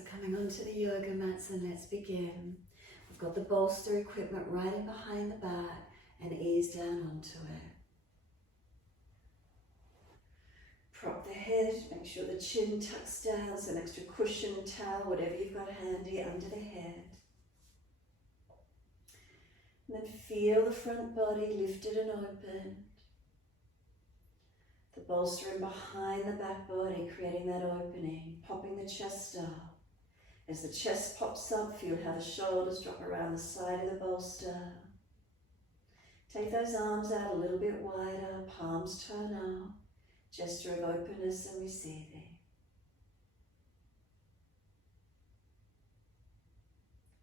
So coming onto the yoga mats, and let's begin. We've got the bolster equipment right in behind the back and ease down onto it. Prop the head, make sure the chin tucks down, so an extra cushion, towel, whatever you've got handy under the head. And then feel the front body lifted and opened. The bolster in behind the back body, creating that opening, popping the chest up. As the chest pops up, feel how the shoulders drop around the side of the bolster. Take those arms out a little bit wider, palms turn up, gesture of openness and receiving.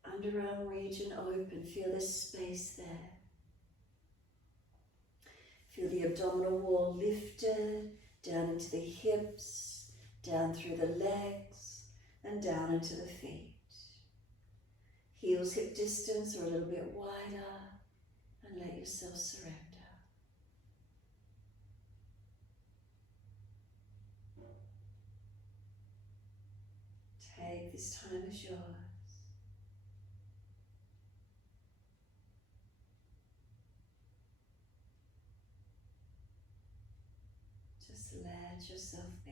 Underarm region open, feel this space there. Feel the abdominal wall lifted, down into the hips, down through the legs, and down into the feet. Heels hip distance or a little bit wider, and let yourself surrender. Take this time as yours. Just let yourself be.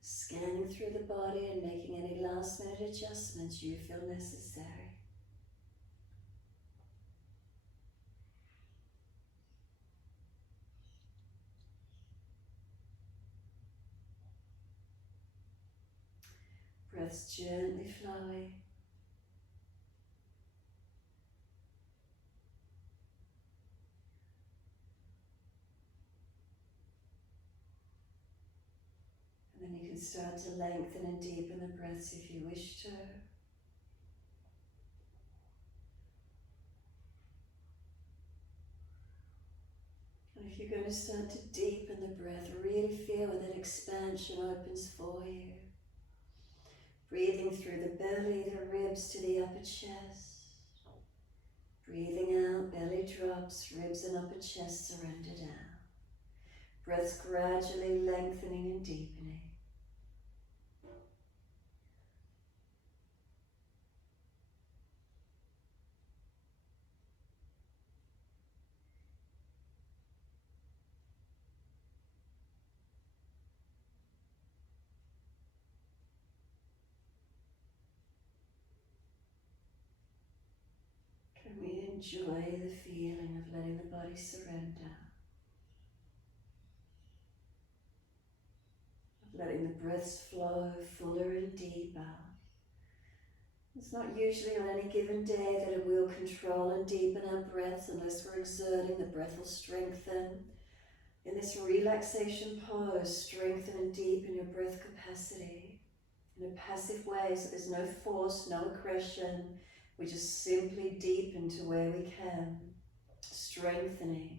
Scanning through the body and making any last minute adjustments you feel necessary. Breaths gently flowing. And then you can start to lengthen and deepen the breaths if you wish to. And if you're going to start to deepen the breath, really feel where that expansion opens for you. Breathing through the belly, the ribs to the upper chest. Breathing out, belly drops, ribs and upper chest surrender down. Breaths gradually lengthening and deepening. Can we enjoy the feeling of letting the body surrender? Of letting the breaths flow fuller and deeper. It's not usually on any given day that it will control and deepen our breaths unless we're exerting. The breath will strengthen. In this relaxation pose, strengthen and deepen your breath capacity in a passive way, so there's no force, no aggression. We just simply deepen to where we can, strengthening.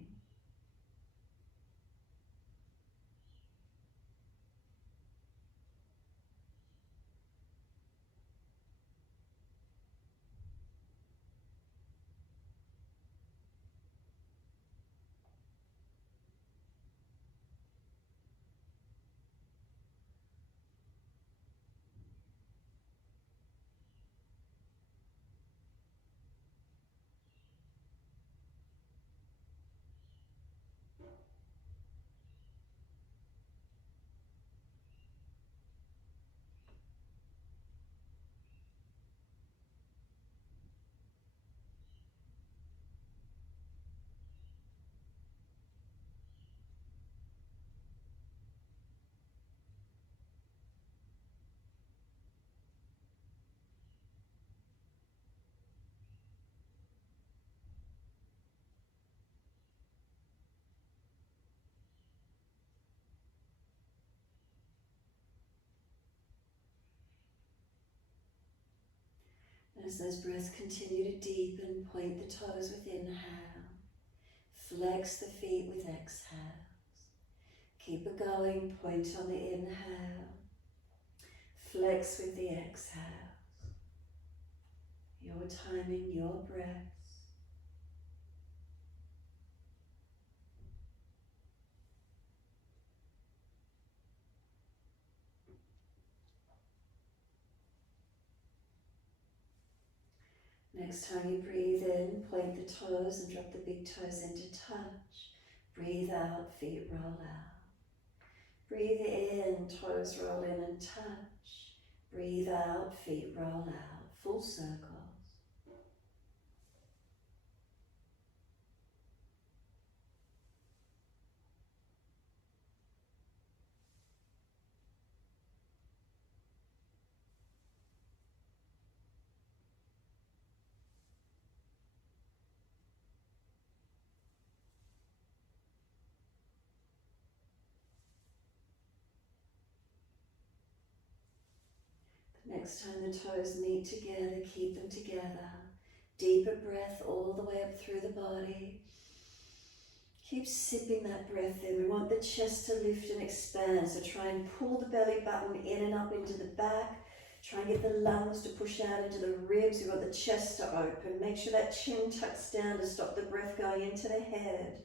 As those breaths continue to deepen, point the toes with inhale. Flex the feet with exhales. Keep it going, point on the inhale. Flex with the exhales. Your timing, your breaths. Next time you breathe in, point the toes and drop the big toes into touch. Breathe out, feet roll out. Breathe in, toes roll in and touch. Breathe out, feet roll out. Full circles. Next time the toes meet together, keep them together. Deeper breath all the way up through the body. Keep sipping that breath in. We want the chest to lift and expand, so try and pull the belly button in and up into the back. Try and get the lungs to push out into the ribs. We want the chest to open. Make sure that chin tucks down to stop the breath going into the head.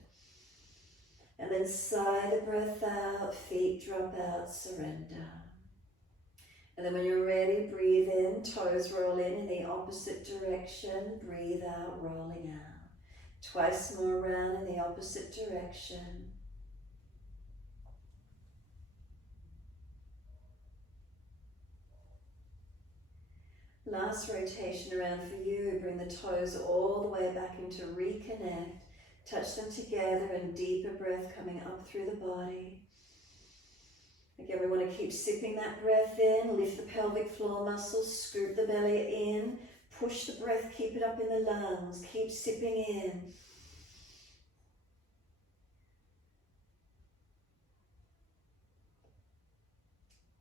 And then sigh the breath out, feet drop out, surrender. And then when you're ready, breathe in, toes roll in the opposite direction. Breathe out, rolling out. Twice more around in the opposite direction. Last rotation around for you. Bring the toes all the way back into reconnect. Touch them together and deeper breath coming up through the body. Again, we want to keep sipping that breath in. Lift the pelvic floor muscles. Scoop the belly in. Push the breath. Keep it up in the lungs. Keep sipping in.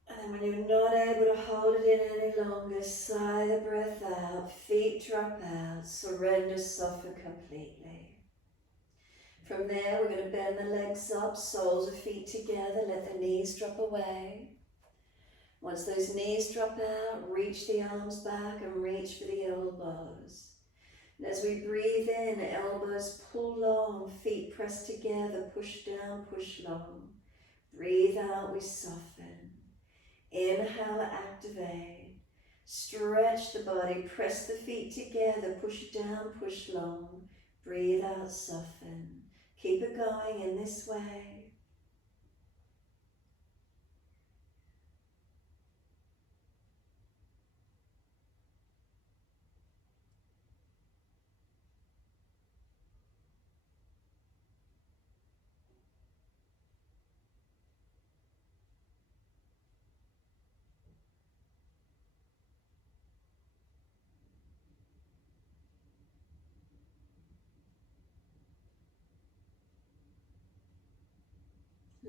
And when you're not able to hold it in any longer, sigh the breath out, feet drop out, surrender, soften completely. From there, we're going to bend the legs up, soles of feet together, let the knees drop away. Once those knees drop out, reach the arms back and reach for the elbows. And as we breathe in, elbows pull long, feet press together, push down, push long. Breathe out, we soften. Inhale, activate. Stretch the body, press the feet together, push down, push long. Breathe out, soften. Keep it going in this way.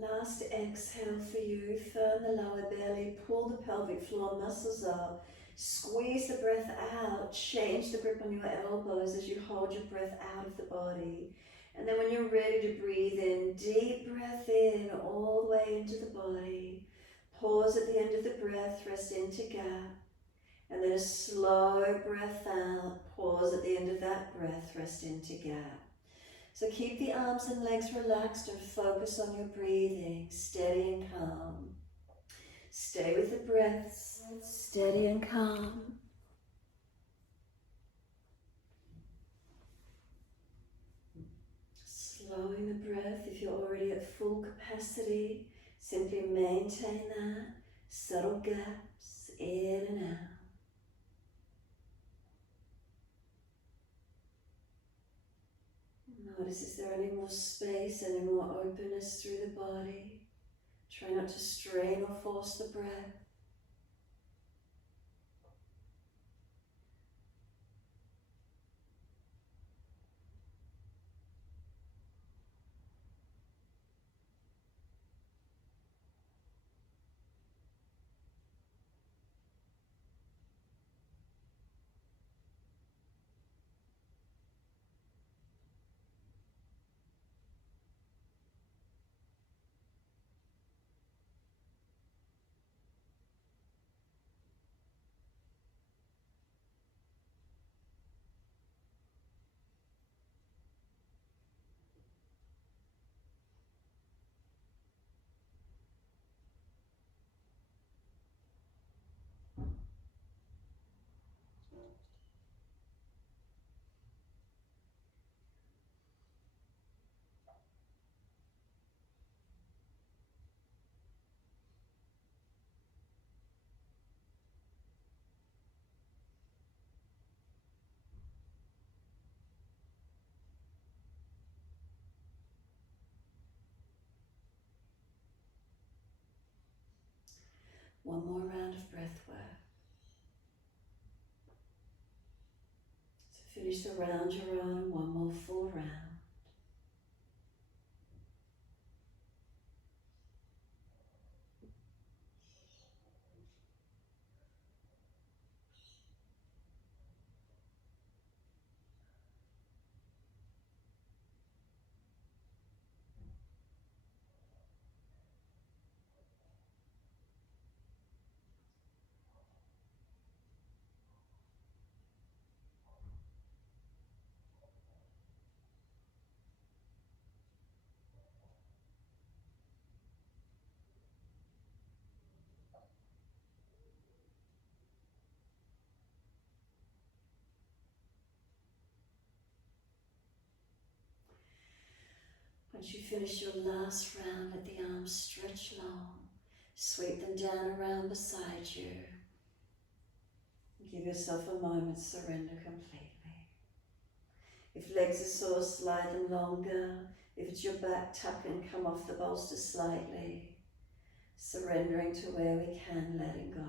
Last exhale for you. Firm the lower belly, pull the pelvic floor muscles up, squeeze the breath out, change the grip on your elbows as you hold your breath out of the body. And then when you're ready to breathe in, deep breath in all the way into the body. Pause at the end of the breath, rest into gap. And then a slow breath out, pause at the end of that breath, rest into gap. So keep the arms and legs relaxed and focus on your breathing, steady and calm. Stay with the breaths, steady and calm. Slowing the breath. If you're already at full capacity, simply maintain that. Subtle gaps in and out. Notice, is there any more space, any more openness through the body? Try not to strain or force the breath. One more round of breath work. So finish the round you're on, one more full round. Once you finish your last round, let the arms stretch long. Sweep them down around beside you. Give yourself a moment's surrender completely. If legs are sore, slide them longer. If it's your back, tuck and come off the bolster slightly. Surrendering to where we can, letting go.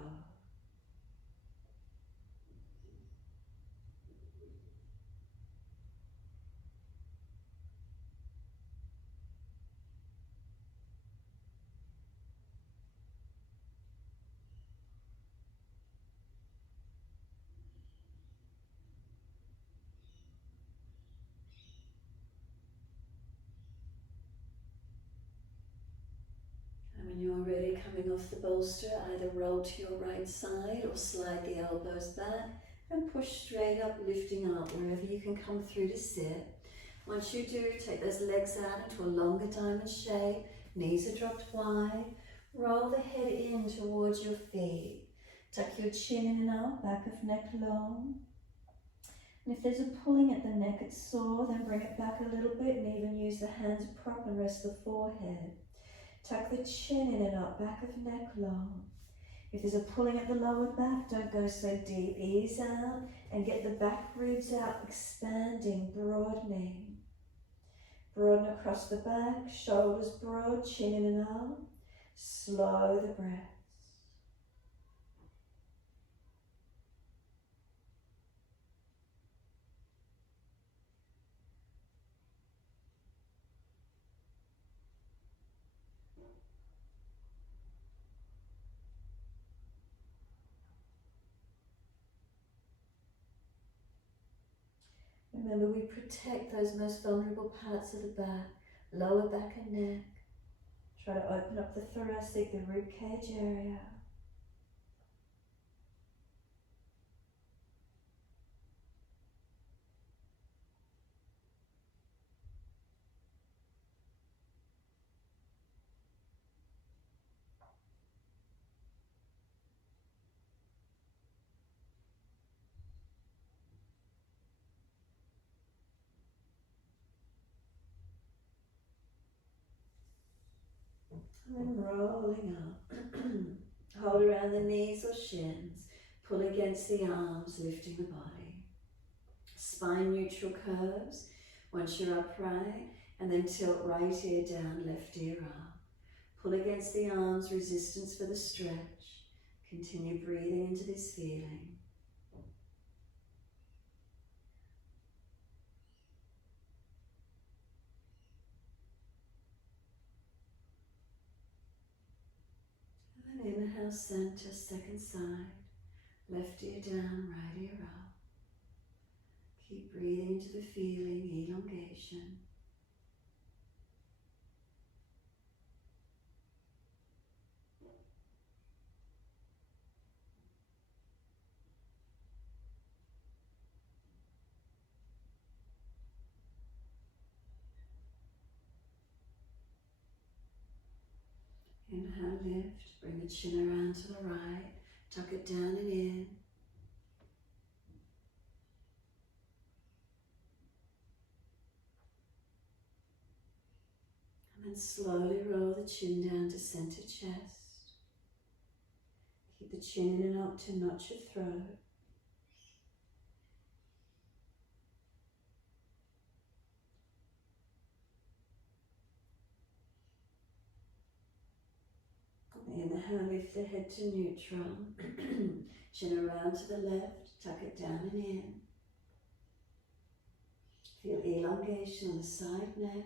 And when you're ready, coming off the bolster, either roll to your right side or slide the elbows back and push straight up, lifting up wherever you can come through to sit. Once you do, take those legs out into a longer diamond shape, knees are dropped wide, roll the head in towards your feet, tuck your chin in and out, back of neck long. And if there's a pulling at the neck, it's sore, then bring it back a little bit and even use the hands prop and rest the forehead. Tuck the chin in and up, back of neck long. If there's a pulling at the lower back, don't go so deep. Ease out and get the back ribs out, expanding, broadening. Broaden across the back, shoulders broad, chin in and out. Slow the breaths. Remember, we protect those most vulnerable parts of the back, lower back and neck. Try to open up the thoracic, the rib cage area. And then rolling up. Hold around the knees or shins. Pull against the arms, lifting the body. Spine neutral curves. Once you're upright, and then tilt right ear down, left ear up. Pull against the arms, resistance for the stretch. Continue breathing into this feeling. And then inhale, center, second side. Left ear down, right ear up. Keep breathing into the feeling, elongation. Inhale, lift, bring the chin around to the right, tuck it down and in. And then slowly roll the chin down to center chest. Keep the chin in and up to notch your throat. Inhale, lift the head to neutral. Chin around to the left, tuck it down and in. Feel elongation on the side neck.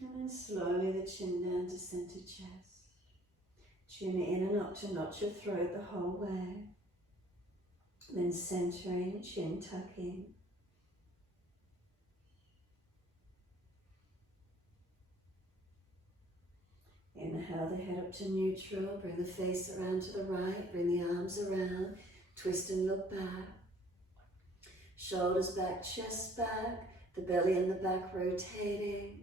And then slowly the chin down to center chest. Chin in and up to notch your throat the whole way. Then centering, chin tucking. Inhale the head up to neutral, bring the face around to the right, bring the arms around, twist and look back. Shoulders back, chest back, the belly and the back rotating.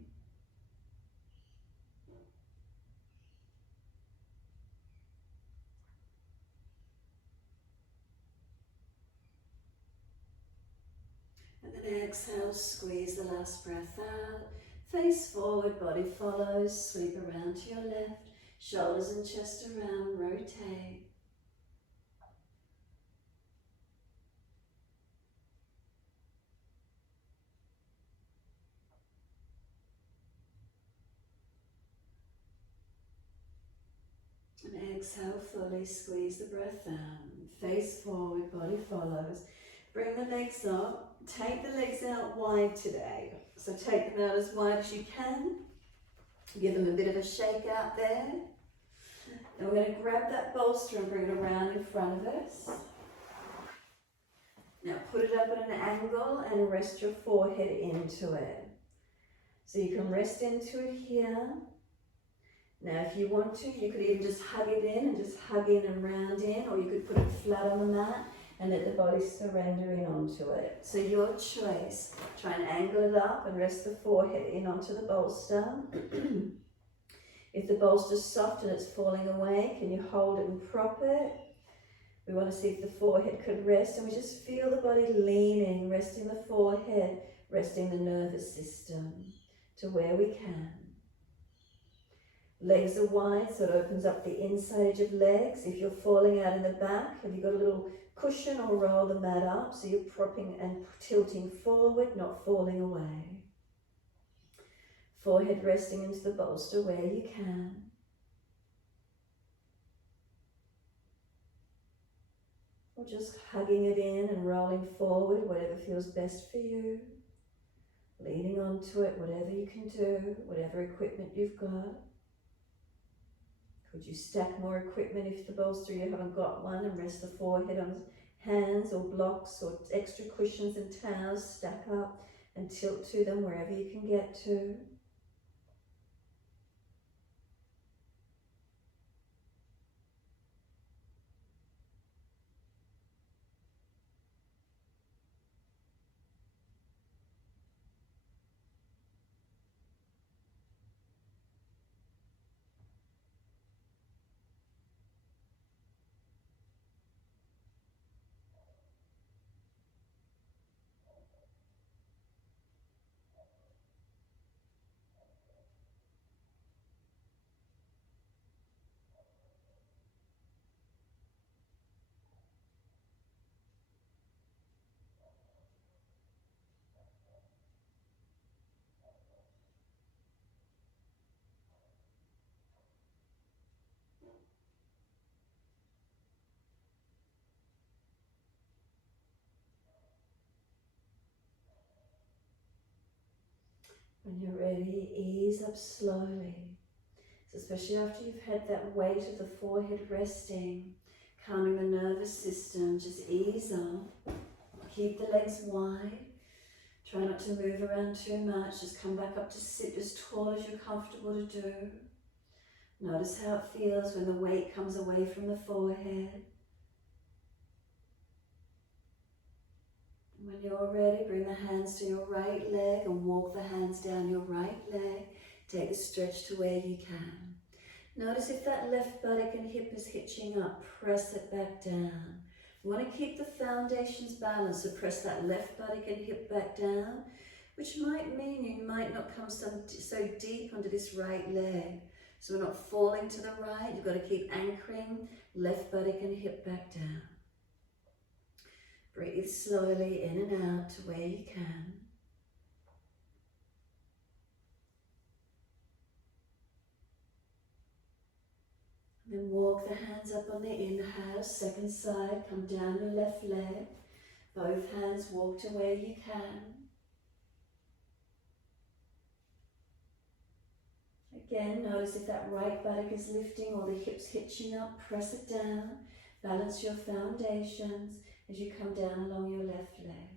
And then exhale, squeeze the last breath out. Face forward, body follows, sweep around to your left, shoulders and chest around, rotate. And exhale fully, squeeze the breath out. Face forward, body follows. Bring the legs up, take the legs out wide today. So take them out as wide as you can. Give them a bit of a shake out there. And we're going to grab that bolster and bring it around in front of us. Now put it up at an angle and rest your forehead into it. So you can rest into it here. Now if you want to, you could even just hug it in and just hug in and round in, or you could put it flat on the mat and let the body surrender in onto it. So your choice. Try and angle it up and rest the forehead in onto the bolster. If the bolster's soft and it's falling away, can you hold it and prop it? We want to see if the forehead could rest, and we just feel the body leaning, resting the forehead, resting the nervous system to where we can. Legs are wide, so it opens up the inside edge of legs. If you're falling out in the back, have you got a little cushion, or roll the mat up so you're propping and tilting forward, not falling away. Forehead resting into the bolster where you can. Or just hugging it in and rolling forward, whatever feels best for you. Leaning onto it, whatever you can do, whatever equipment you've got. Could you stack more equipment if the bolster you haven't got one, and rest the forehead on hands or blocks or extra cushions and towels, stack up and tilt to them wherever you can get to. When you're ready, ease up slowly. So especially after you've had that weight of the forehead resting, calming the nervous system, just ease up. Keep the legs wide. Try not to move around too much. Just come back up to sit as tall as you're comfortable to do. Notice how it feels when the weight comes away from the forehead. When you're ready, bring the hands to your right leg and walk the hands down your right leg. Take a stretch to where you can. Notice if that left buttock and hip is hitching up, press it back down. You want to keep the foundations balanced, so press that left buttock and hip back down, which might mean you might not come so deep onto this right leg. So we're not falling to the right, you've got to keep anchoring left buttock and hip back down. Breathe slowly in and out to where you can. Then walk the hands up on the inhale, second side, come down your left leg. Both hands walk to where you can. Again, notice if that right buttock is lifting or the hips hitching up, press it down. Balance your foundations as you come down along your left leg.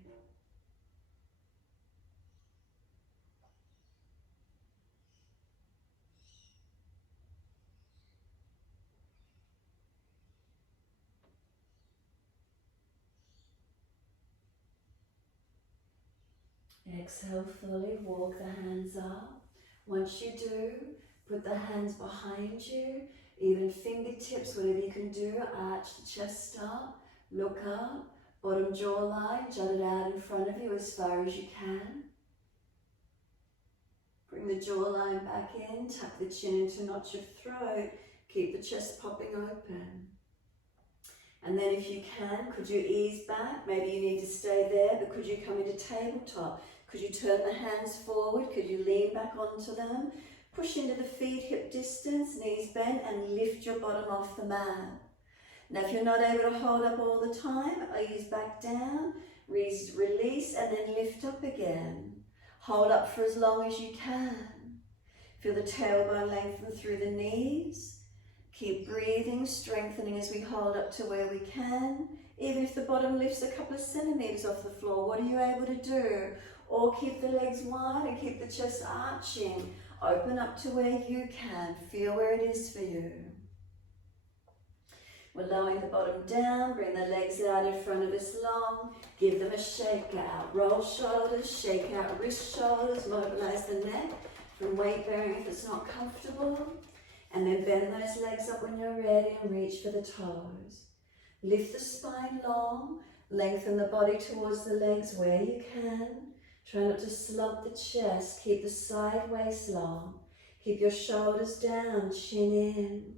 Exhale fully, walk the hands up. Once you do, put the hands behind you, even fingertips, whatever you can do, arch the chest up, look up, bottom jawline, jut it out in front of you as far as you can. Bring the jawline back in, tuck the chin into notch of throat, keep the chest popping open. And then if you can, could you ease back? Maybe you need to stay there, but could you come into tabletop? Could you turn the hands forward? Could you lean back onto them? Push into the feet, hip distance, knees bent, and lift your bottom off the mat. Now if you're not able to hold up all the time, ease back down, release, and then lift up again. Hold up for as long as you can. Feel the tailbone lengthen through the knees. Keep breathing, strengthening as we hold up to where we can. Even if the bottom lifts a couple of centimeters off the floor, what are you able to do? Or keep the legs wide and keep the chest arching. Open up to where you can. Feel where it is for you. We're lowering the bottom down, bring the legs out in front of us long. Give them a shake out. Roll shoulders, shake out wrist shoulders, mobilize the neck from weight bearing if it's not comfortable. And then bend those legs up when you're ready and reach for the toes. Lift the spine long, lengthen the body towards the legs where you can. Try not to slump the chest, keep the side waist long. Keep your shoulders down, chin in.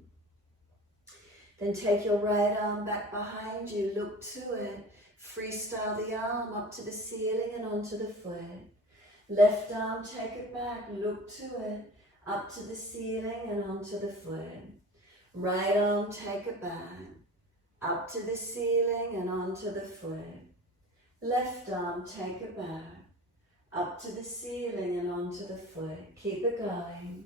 Then take your right arm back behind you, look to it. Freestyle the arm up to the ceiling and onto the foot. Left arm, take it back, look to it. Up to the ceiling and onto the foot. Right arm, take it back. Up to the ceiling and onto the foot. Left arm, take it back. Up to the ceiling and onto the foot. Keep it going.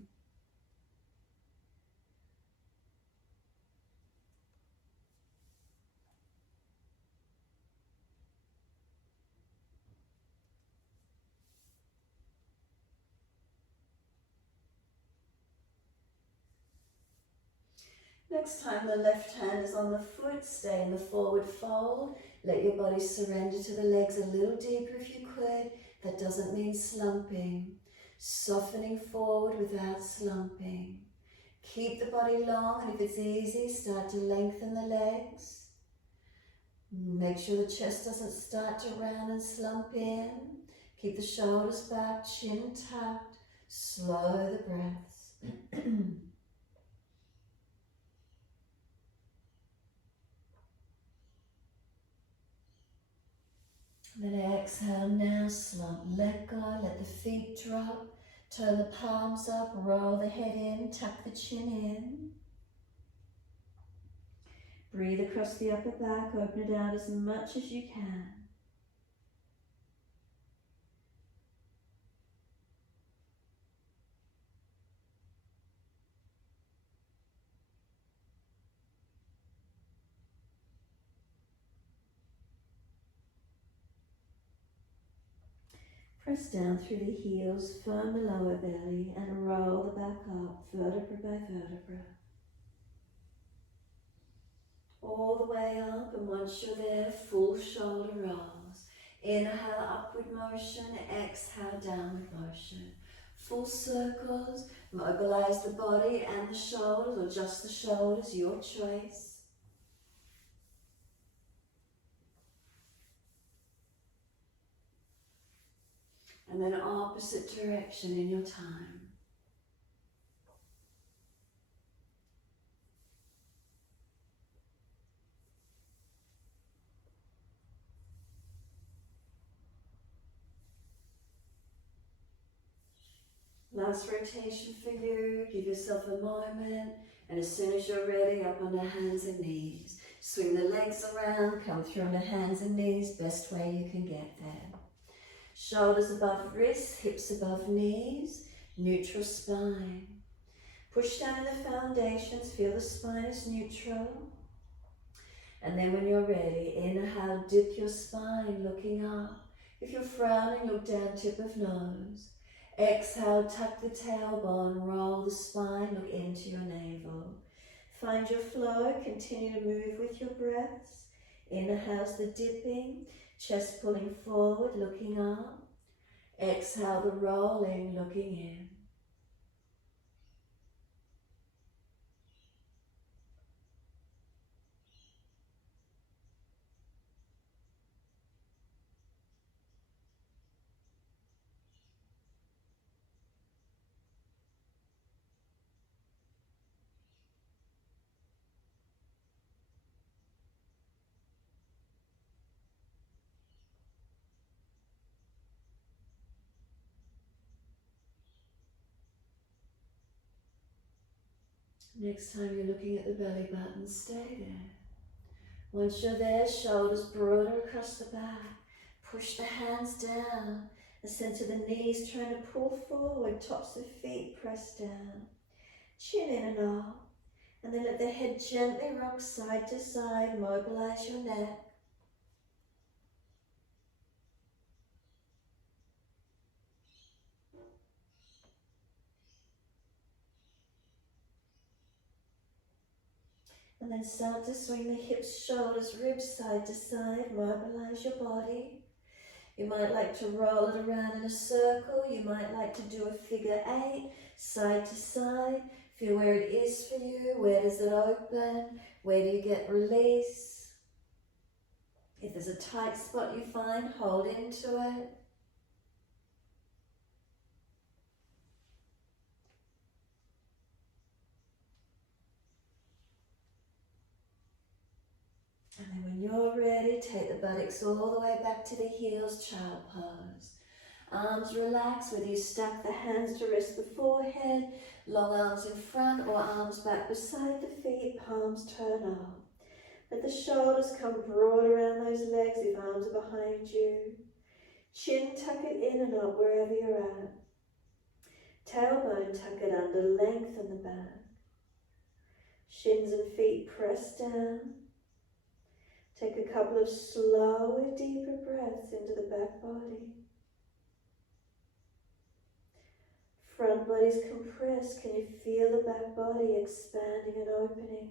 Next time the left hand is on the foot, stay in the forward fold. Let your body surrender to the legs a little deeper if you could. That doesn't mean slumping. Softening forward without slumping. Keep the body long, and if it's easy, start to lengthen the legs. Make sure the chest doesn't start to round and slump in. Keep the shoulders back, chin tucked. Slow the breaths. Then exhale, now slump, let go, let the feet drop, turn the palms up, roll the head in, tuck the chin in. Breathe across the upper back, open it out as much as you can. Press down through the heels, firm the lower belly, and roll the back up, vertebra by vertebra. All the way up, and once you're there, full shoulder rolls. Inhale, upward motion, exhale, downward motion. Full circles, mobilize the body and the shoulders, or just the shoulders, your choice. And then opposite direction in your time. Last rotation for you. Give yourself a moment, and as soon as you're ready, up on the hands and knees. Swing the legs around, come through on the hands and knees, best way you can get there. Shoulders above wrists, hips above knees, neutral spine. Push down in the foundations, feel the spine is neutral. And then when you're ready, inhale, dip your spine, looking up. If you're frowning, look down, tip of nose. Exhale, tuck the tailbone, roll the spine, look into your navel. Find your flow, continue to move with your breaths. Inhale's the dipping, chest pulling forward, looking up. Exhale, the rolling, looking in. Next time you're looking at the belly button, stay there. Once you're there, shoulders broader across the back. Push the hands down. Ascend to the knees, trying to pull forward. Tops of feet press down. Chin in and up. And then let the head gently rock side to side. Mobilize your neck. And then start to swing the hips, shoulders, ribs side to side. Mobilize your body. You might like to roll it around in a circle. You might like to do a figure 8, side to side. Feel where it is for you. Where does it open? Where do you get release? If there's a tight spot you find, hold into it. And then when you're ready, take the buttocks all the way back to the heels, child pose. Arms relax, whether you stack the hands to rest the forehead, long arms in front or arms back beside the feet, palms turn up. Let the shoulders come broad around those legs if arms are behind you. Chin, tuck it in and up wherever you're at. Tailbone, tuck it under, lengthen the back. Shins and feet press down. Take a couple of slower, deeper breaths into the back body. Front body's compressed. Can you feel the back body expanding and opening?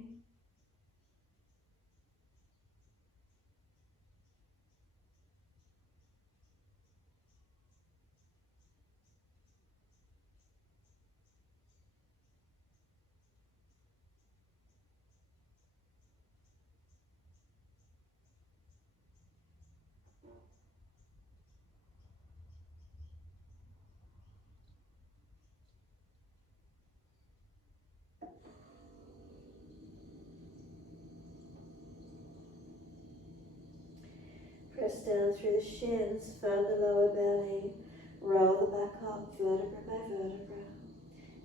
Press down through the shins, firm the lower belly, roll the back up, vertebra by vertebra.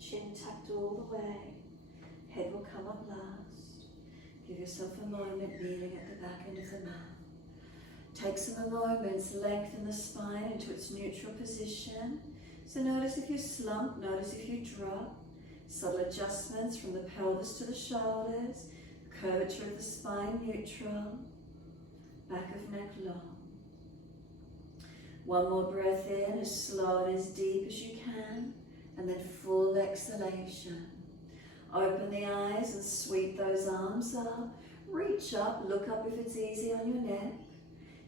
Chin tucked all the way, head will come up last. Give yourself a moment kneeling at the back end of the mat. Take some moments, lengthen the spine into its neutral position. So notice if you slump, notice if you drop. Subtle adjustments from the pelvis to the shoulders, curvature of the spine neutral, back of neck long. One more breath in, as slow and as deep as you can, and then full exhalation. Open the eyes and sweep those arms up. Reach up, look up if it's easy on your neck.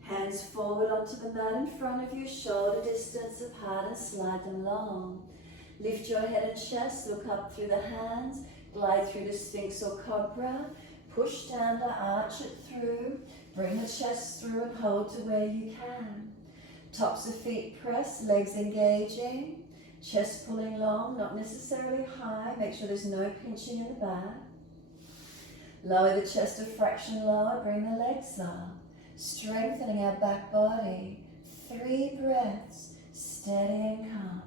Hands forward onto the mat in front of you, shoulder distance apart and slide them long. Lift your head and chest, look up through the hands, glide through the Sphinx or Cobra. Push down to arch it through. Bring the chest through and hold to where you can. Tops of feet press, legs engaging. Chest pulling long, not necessarily high. Make sure there's no pinching in the back. Lower the chest a fraction lower, bring the legs up. Strengthening our back body. 3 breaths, steady and calm.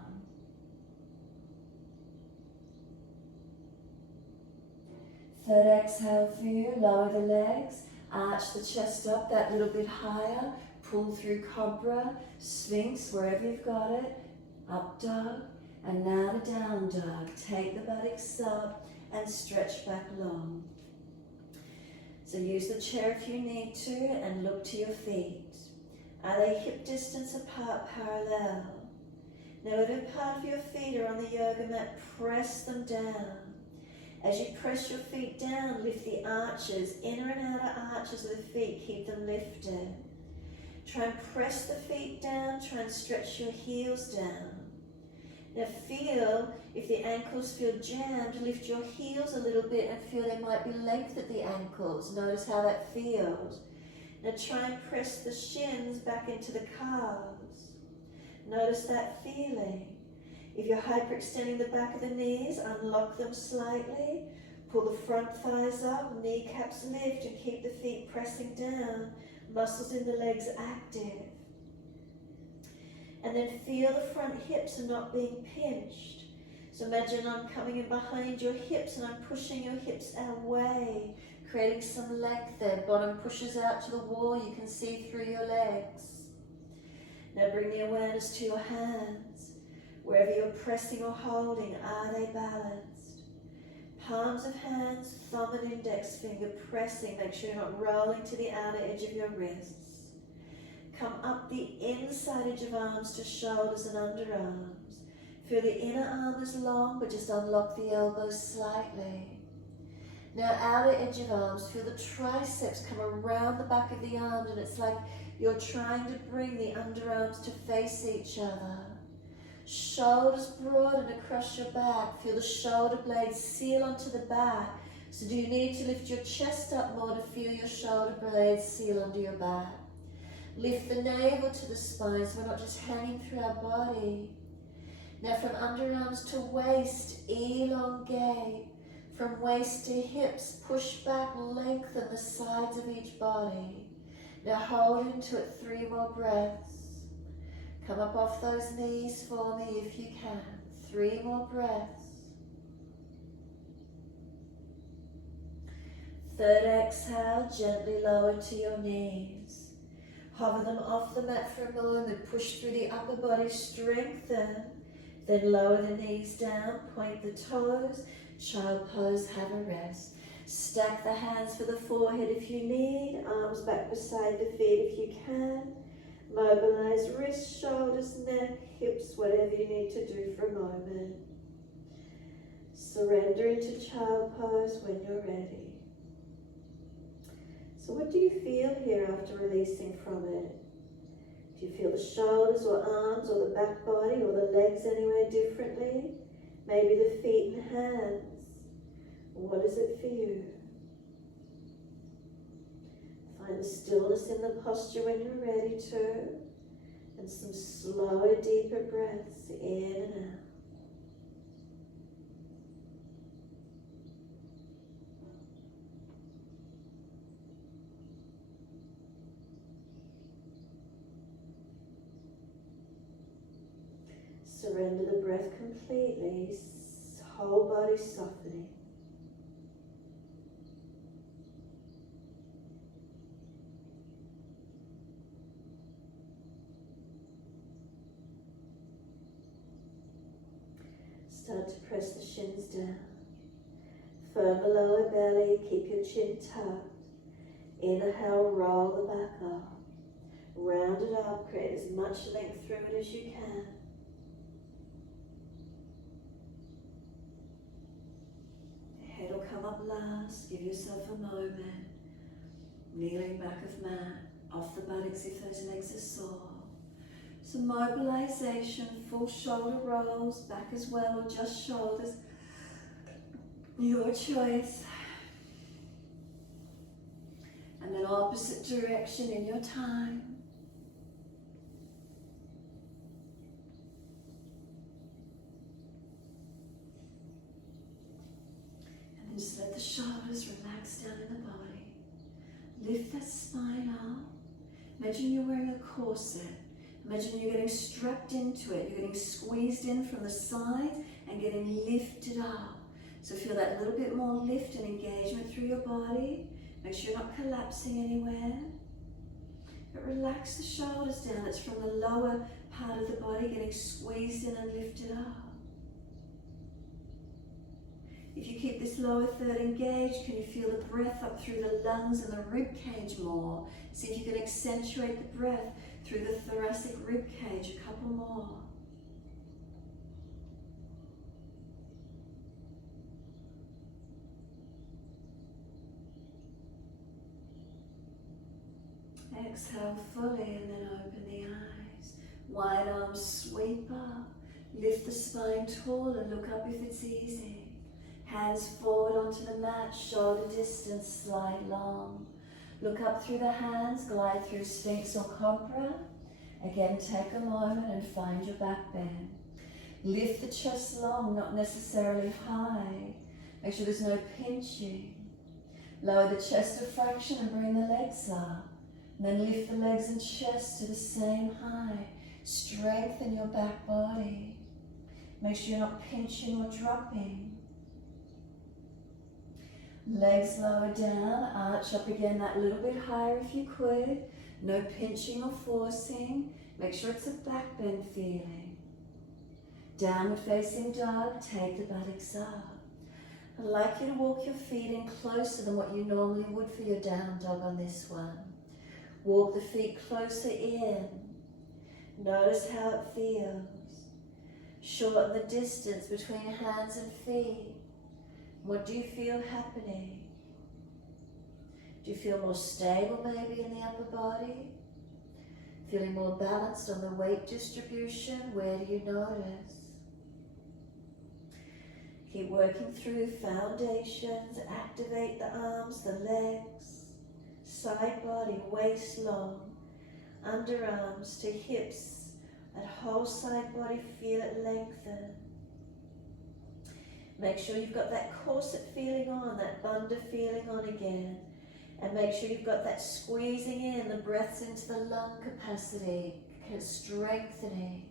Third exhale for you, lower the legs, arch the chest up that little bit higher, pull through cobra, sphinx wherever you've got it, up dog, and now to down dog. Take the buttocks up and stretch back long. So use the chair if you need to and look to your feet. Are they hip distance apart, parallel? Now whatever part of your feet are on the yoga mat, press them down. As you press your feet down, lift the arches, inner and outer arches of the feet, keep them lifted. Try and press the feet down, try and stretch your heels down. Now feel, if the ankles feel jammed, lift your heels a little bit and feel there might be length at the ankles. Notice how that feels. Now try and press the shins back into the calves. Notice that feeling. If you're hyperextending the back of the knees, unlock them slightly. Pull the front thighs up, kneecaps lift, and keep the feet pressing down. Muscles in the legs active. And then feel the front hips are not being pinched. So imagine I'm coming in behind your hips and I'm pushing your hips away, creating some length there. Bottom pushes out to the wall, you can see through your legs. Now bring the awareness to your hands. Wherever you're pressing or holding, are they balanced? Palms of hands, thumb and index finger pressing. Make sure you're not rolling to the outer edge of your wrists. Come up the inside edge of arms to shoulders and underarms. Feel the inner arm is long, but just unlock the elbows slightly. Now outer edge of arms, feel the triceps come around the back of the arms, and it's like you're trying to bring the underarms to face each other. Shoulders broaden across your back. Feel the shoulder blades seal onto the back. So do you need to lift your chest up more to feel your shoulder blades seal onto your back? Lift the navel to the spine so we're not just hanging through our body. Now from underarms to waist, elongate. From waist to hips, push back, lengthen the sides of each body. Now hold into it 3 more breaths. Come up off those knees for me if you can. 3 more breaths. Third exhale, gently lower to your knees. Hover them off the mat for a moment. Push through the upper body, strengthen. Then lower the knees down, point the toes. Child pose, have a rest. Stack the hands for the forehead if you need. Arms back beside the feet if you can. Mobilize wrists, shoulders, neck, hips, whatever you need to do for a moment. Surrender into child pose when you're ready. So what do you feel here after releasing from it? Do you feel the shoulders or arms or the back body or the legs anywhere differently? Maybe the feet and hands. What is it for you? Find the stillness in the posture when you're ready to, and some slower, deeper breaths in and out. Surrender the breath completely, whole body softening. Start to press the shins down. Firm the lower belly, keep your chin tucked. Inhale, roll the back up. Round it up, create as much length through it as you can. Head will come up last. Give yourself a moment. Kneeling back of mat, off the buttocks if those legs are sore. So mobilization, full shoulder rolls, back as well, or just shoulders. Your choice. And then opposite direction in your time. And then just let the shoulders relax down in the body. Lift that spine up. Imagine you're wearing a corset. Imagine you're getting strapped into it. You're getting squeezed in from the sides and getting lifted up. So feel that little bit more lift and engagement through your body. Make sure you're not collapsing anywhere. But relax the shoulders down. It's from the lower part of the body getting squeezed in and lifted up. If you keep this lower third engaged, can you feel the breath up through the lungs and the rib cage more? See if you can accentuate the breath through the thoracic rib cage. A couple more. Exhale fully and then open the eyes. Wide arms sweep up. Lift the spine tall and look up if it's easy. Hands forward onto the mat, shoulder distance, slide long. Look up through the hands, glide through Sphinx or Cobra. Again, take a moment and find your back bend. Lift the chest long, not necessarily high. Make sure there's no pinching. Lower the chest a fraction and bring the legs up. And then lift the legs and chest to the same height. Strengthen your back body. Make sure you're not pinching or dropping. Legs lower down, arch up again that little bit higher if you could. No pinching or forcing. Make sure it's a back bend feeling. Downward facing dog, take the buttocks up. I'd like you to walk your feet in closer than what you normally would for your down dog on this one. Walk the feet closer in. Notice how it feels. Shorten the distance between hands and feet. What do you feel happening? Do you feel more stable maybe in the upper body? Feeling more balanced on the weight distribution? Where do you notice? Keep working through foundations. Activate the arms, the legs, side body, waist long, underarms to hips. That whole side body, feel it lengthen. Make sure you've got that corset feeling on, that bandha feeling on again. And make sure you've got that squeezing in, the breaths into the lung capacity, strengthening.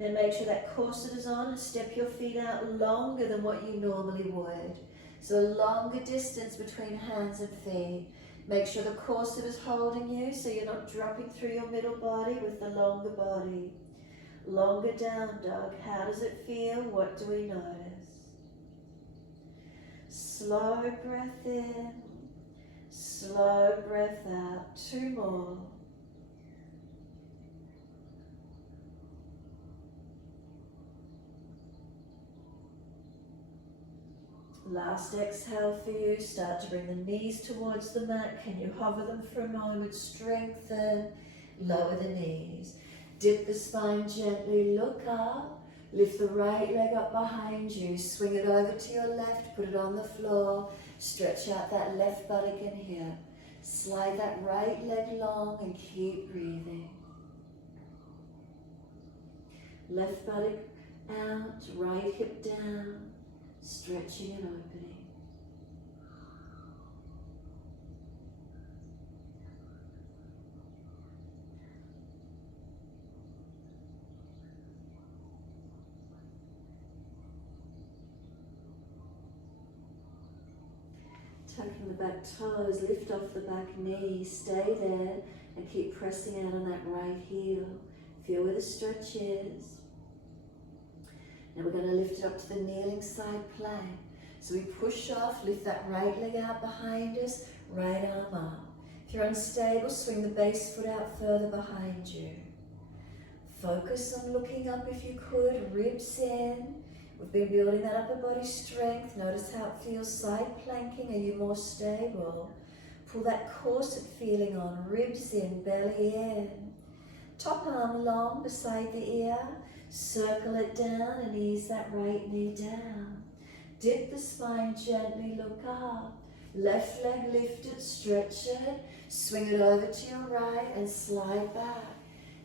Then make sure that corset is on and step your feet out longer than what you normally would. So a longer distance between hands and feet. Make sure the corset is holding you so you're not dropping through your middle body with the longer body. Longer down dog. How does it feel? What do we notice? Slow breath in, slow breath out. Two more. Last exhale for you. Start to bring the knees towards the mat. Can you hover them for a moment? Strengthen. Lower the knees. Dip the spine gently. Look up. Lift the right leg up behind you. Swing it over to your left. Put it on the floor. Stretch out that left buttock and hip. Slide that right leg long and keep breathing. Left buttock out. Right hip down. Stretching and opening. Tucking the back toes, lift off the back knee, stay there and keep pressing out on that right heel. Feel where the stretch is. Now we're going to lift it up to the kneeling side plank. So we push off, lift that right leg out behind us, right arm up. If you're unstable, swing the base foot out further behind you. Focus on looking up if you could, ribs in. We've been building that upper body strength. Notice how it feels side planking. Are you more stable? Pull that corset feeling on, ribs in, belly in. Top arm long beside the ear. Circle it down and ease that right knee down. Dip the spine gently, look up. Left leg lifted, stretch it. Swing it over to your right and slide back.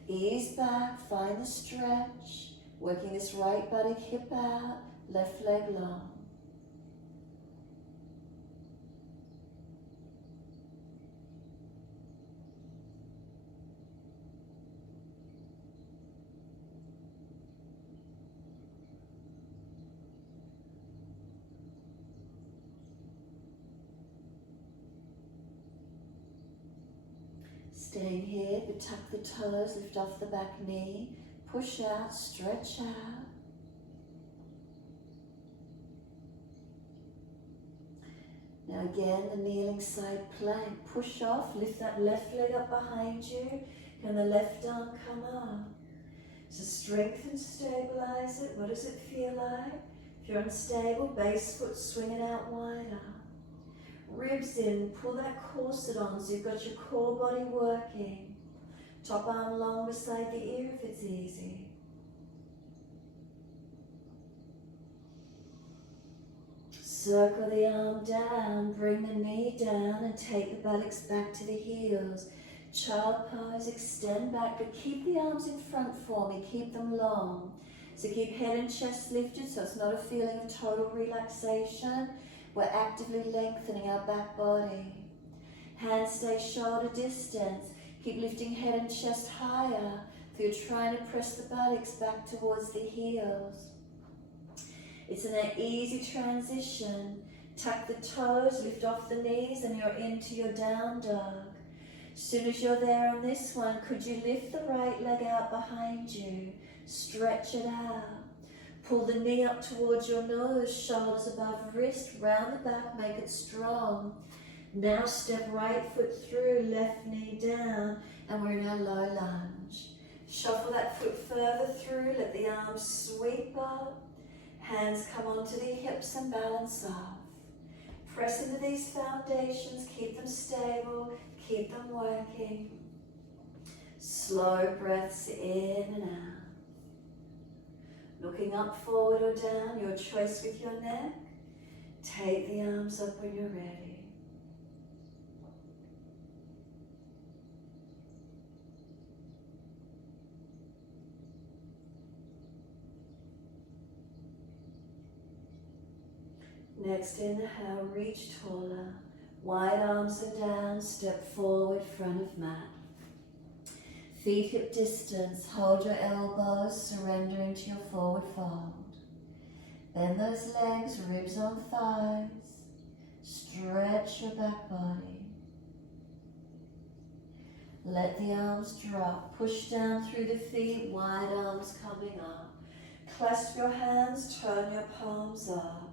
Ease back, find the stretch. Working this right buttock, hip out, left leg long. Staying here, but tuck the toes, lift off the back knee, push out, stretch out. Now again, the kneeling side plank, push off, lift that left leg up behind you, and the left arm come up. So strengthen, stabilize it. What does it feel like? If you're unstable, base foot swinging out wider. Ribs in, pull that corset on so you've got your core body working. Top arm long beside the ear if it's easy. Circle the arm down, bring the knee down and take the buttocks back to the heels. Child pose, extend back, but keep the arms in front for me, keep them long. So keep head and chest lifted so it's not a feeling of total relaxation. We're actively lengthening our back body. Hands stay shoulder distance. Keep lifting head and chest higher. So you're trying to press the buttocks back towards the heels. It's an easy transition. Tuck the toes, lift off the knees, and you're into your down dog. As soon as you're there on this one, could you lift the right leg out behind you? Stretch it out. Pull the knee up towards your nose, shoulders above wrist, round the back, make it strong. Now step right foot through, left knee down, and we're in our low lunge. Shuffle that foot further through, let the arms sweep up. Hands come onto the hips and balance off. Press into these foundations, keep them stable, keep them working. Slow breaths in and out. Looking up, forward or down, your choice with your neck. Take the arms up when you're ready. Next inhale, reach taller. Wide arms are down, step forward, front of mat. Feet hip distance, hold your elbows, surrender into your forward fold. Bend those legs, ribs on thighs. Stretch your back body. Let the arms drop, push down through the feet, wide arms coming up. Clasp your hands, turn your palms up.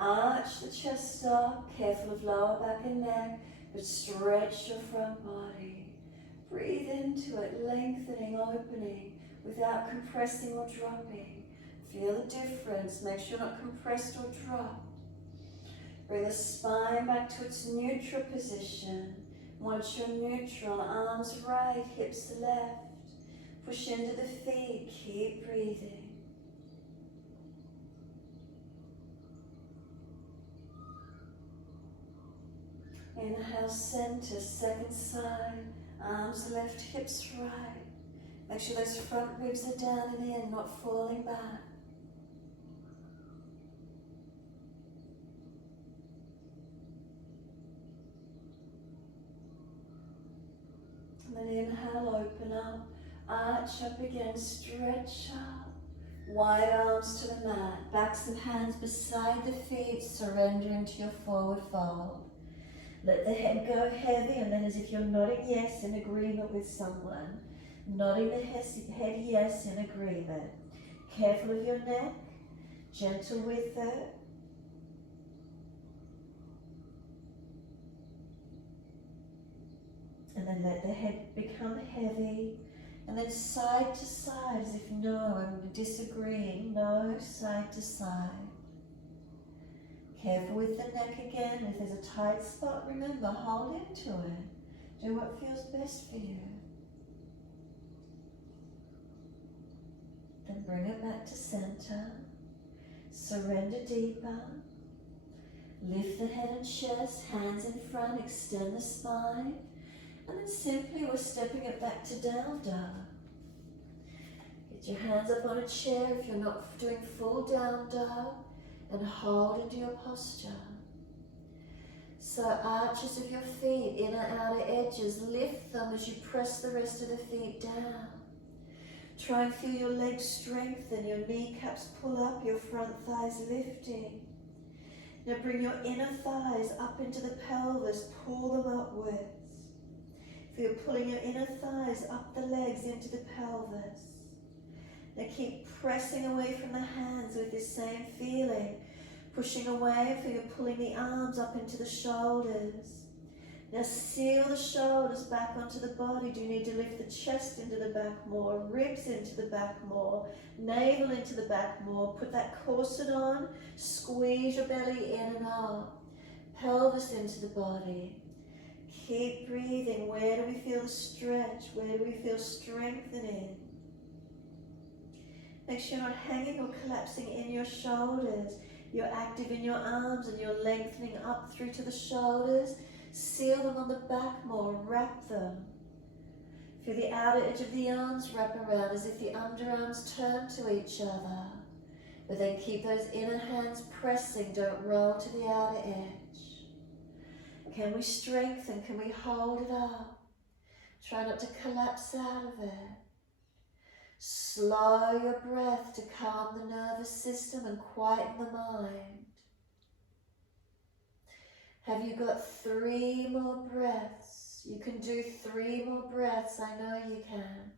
Arch the chest up, careful of lower back and neck, but stretch your front body. Breathe into it, lengthening, opening, without compressing or dropping. Feel the difference, make sure you're not compressed or dropped. Bring the spine back to its neutral position. Once you're neutral, arms right, hips left. Push into the feet, keep breathing. Inhale, center, second side, arms left, hips right. Make sure those front ribs are down and in, not falling back. And then inhale, open up, arch up again, stretch up. Wide arms to the mat, backs and hands beside the feet, surrender into your forward fold. Let the head go heavy, and then as if you're nodding yes in agreement with someone. Nodding the head yes in agreement. Careful of your neck, gentle with it. And then let the head become heavy. And then side to side, as if no, I'm disagreeing. No, side to side. Careful with the neck again. If there's a tight spot, remember, hold into it. Do what feels best for you. Then bring it back to center. Surrender deeper. Lift the head and chest, hands in front, extend the spine. And then simply we're stepping it back to down dog. Get your hands up on a chair if you're not doing full down dog. And hold into your posture. So arches of your feet, inner outer edges, lift them as you press the rest of the feet down. Try and feel your legs strengthen, your kneecaps pull up, your front thighs lifting. Now bring your inner thighs up into the pelvis, pull them upwards. Feel pulling your inner thighs up the legs into the pelvis. Now keep pressing away from the hands with this same feeling. Pushing away, feel you're pulling the arms up into the shoulders. Now seal the shoulders back onto the body. Do you need to lift the chest into the back more, ribs into the back more, navel into the back more. Put that corset on, squeeze your belly in and up, pelvis into the body. Keep breathing. Where do we feel the stretch? Where do we feel strengthening? Make sure you're not hanging or collapsing in your shoulders. You're active in your arms and you're lengthening up through to the shoulders. Seal them on the back more, wrap them. Feel the outer edge of the arms wrap around as if the underarms turn to each other. But then keep those inner hands pressing, don't roll to the outer edge. Can we strengthen? Can we hold it up? Try not to collapse out of it. Slow your breath to calm the nervous system and quieten the mind. Have you got 3 more breaths? You can do 3 more breaths. I know you can.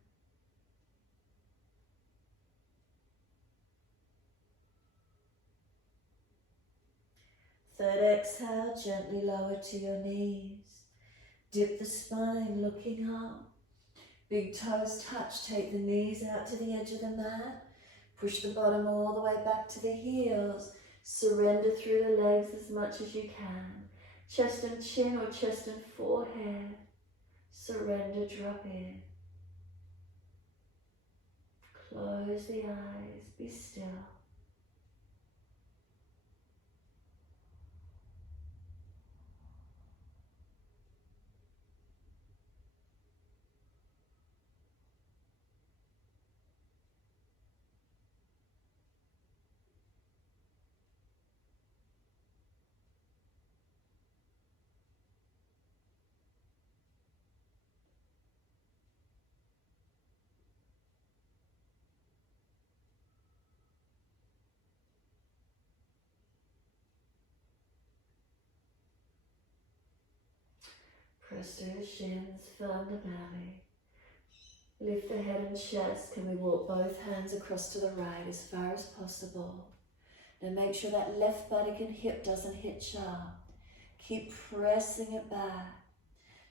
Third exhale, gently lower to your knees. Dip the spine, looking up. Big toes touch, take the knees out to the edge of the mat. Push the bottom all the way back to the heels. Surrender through the legs as much as you can. Chest and chin or chest and forehead. Surrender, drop in. Close the eyes, be still. Press through the shins, firm the belly. Lift the head and chest. Can we walk both hands across to the right as far as possible? Now make sure that left buttock and hip doesn't hitch up. Keep pressing it back.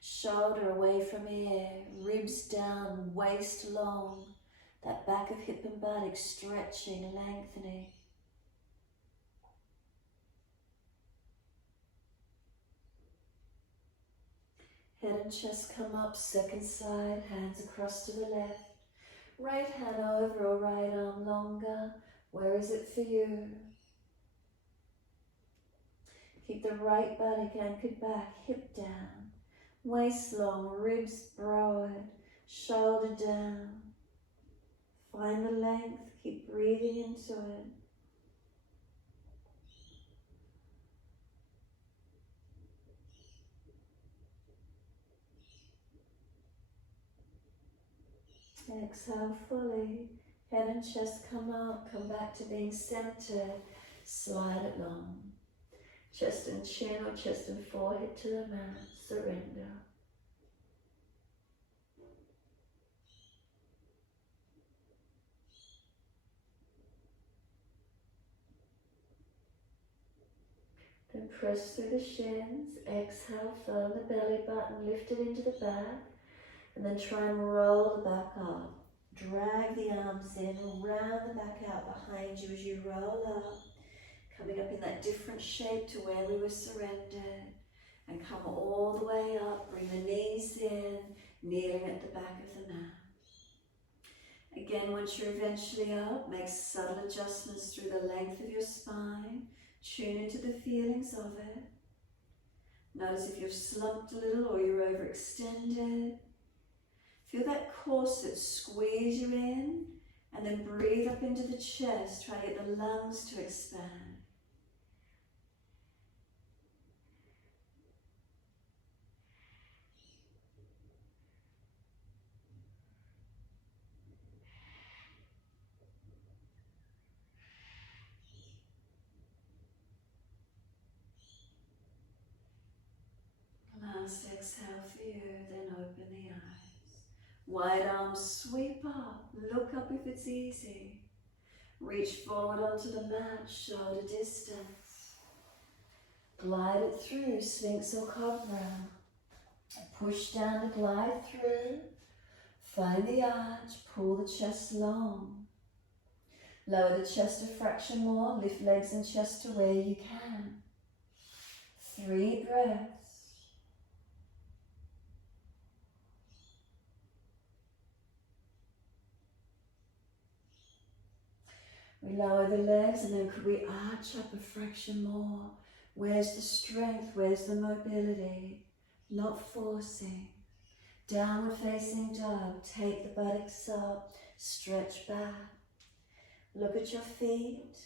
Shoulder away from ear, ribs down, waist long. That back of hip and buttock stretching, lengthening. Head and chest come up, second side, hands across to the left. Right hand over or right arm longer. Where is it for you? Keep the right buttock anchored back, hip down. Waist long, ribs broad, shoulder down. Find the length, keep breathing into it. Exhale fully. Head and chest come up, come back to being centered. Slide it long. Chest and chin or chest and forehead to the mat. Surrender. Then press through the shins. Exhale, firm the belly button, lift it into the back. And then try and roll the back up. Drag the arms in, round the back out behind you as you roll up. Coming up in that different shape to where we were surrendered. And come all the way up, bring the knees in, kneeling at the back of the mat. Again, once you're eventually up, make subtle adjustments through the length of your spine. Tune into the feelings of it. Notice if you've slumped a little or you're overextended. Feel that corset squeeze you in, and then breathe up into the chest. Try to get the lungs to expand. Last exhale for you, then open the Wide arms sweep up, look up if it's easy. Reach forward onto the mat, shoulder distance. Glide it through, Sphinx or Cobra. Push down to glide through. Find the arch, pull the chest long. Lower the chest a fraction more, lift legs and chest to where you can. 3 breaths. We lower the legs and then could we arch up a fraction more? Where's the strength? Where's the mobility? Not forcing. Downward facing dog. Take the buttocks up. Stretch back. Look at your feet.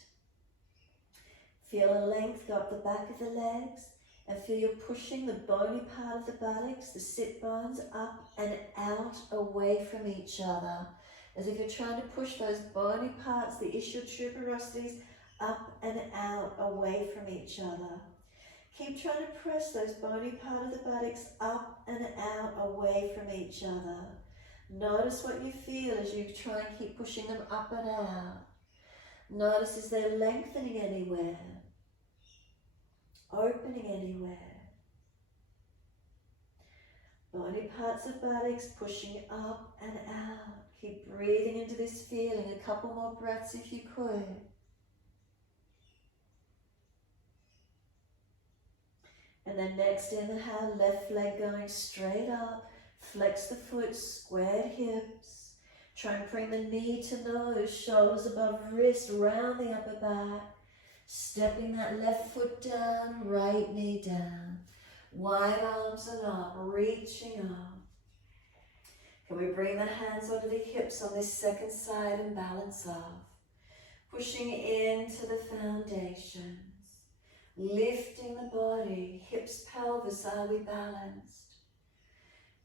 Feel a length go up the back of the legs and feel you're pushing the bony part of the buttocks, the sit bones, up and out away from each other. As if you're trying to push those bony parts, the ischial tuberosities, up and out away from each other. Keep trying to press those bony part of the buttocks up and out away from each other. Notice what you feel as you try and keep pushing them up and out. Notice is there lengthening anywhere? Opening anywhere? Bony parts of buttocks pushing up and out. Keep breathing into this feeling. A couple more breaths if you could. And then next inhale, left leg going straight up. Flex the foot, squared hips. Try and bring the knee to nose, shoulders above wrist, round the upper back. Stepping that left foot down, right knee down. Wide arms and up, reaching up. Can we bring the hands onto the hips on this second side and balance off? Pushing into the foundations. Lifting the body, hips, pelvis, are we balanced?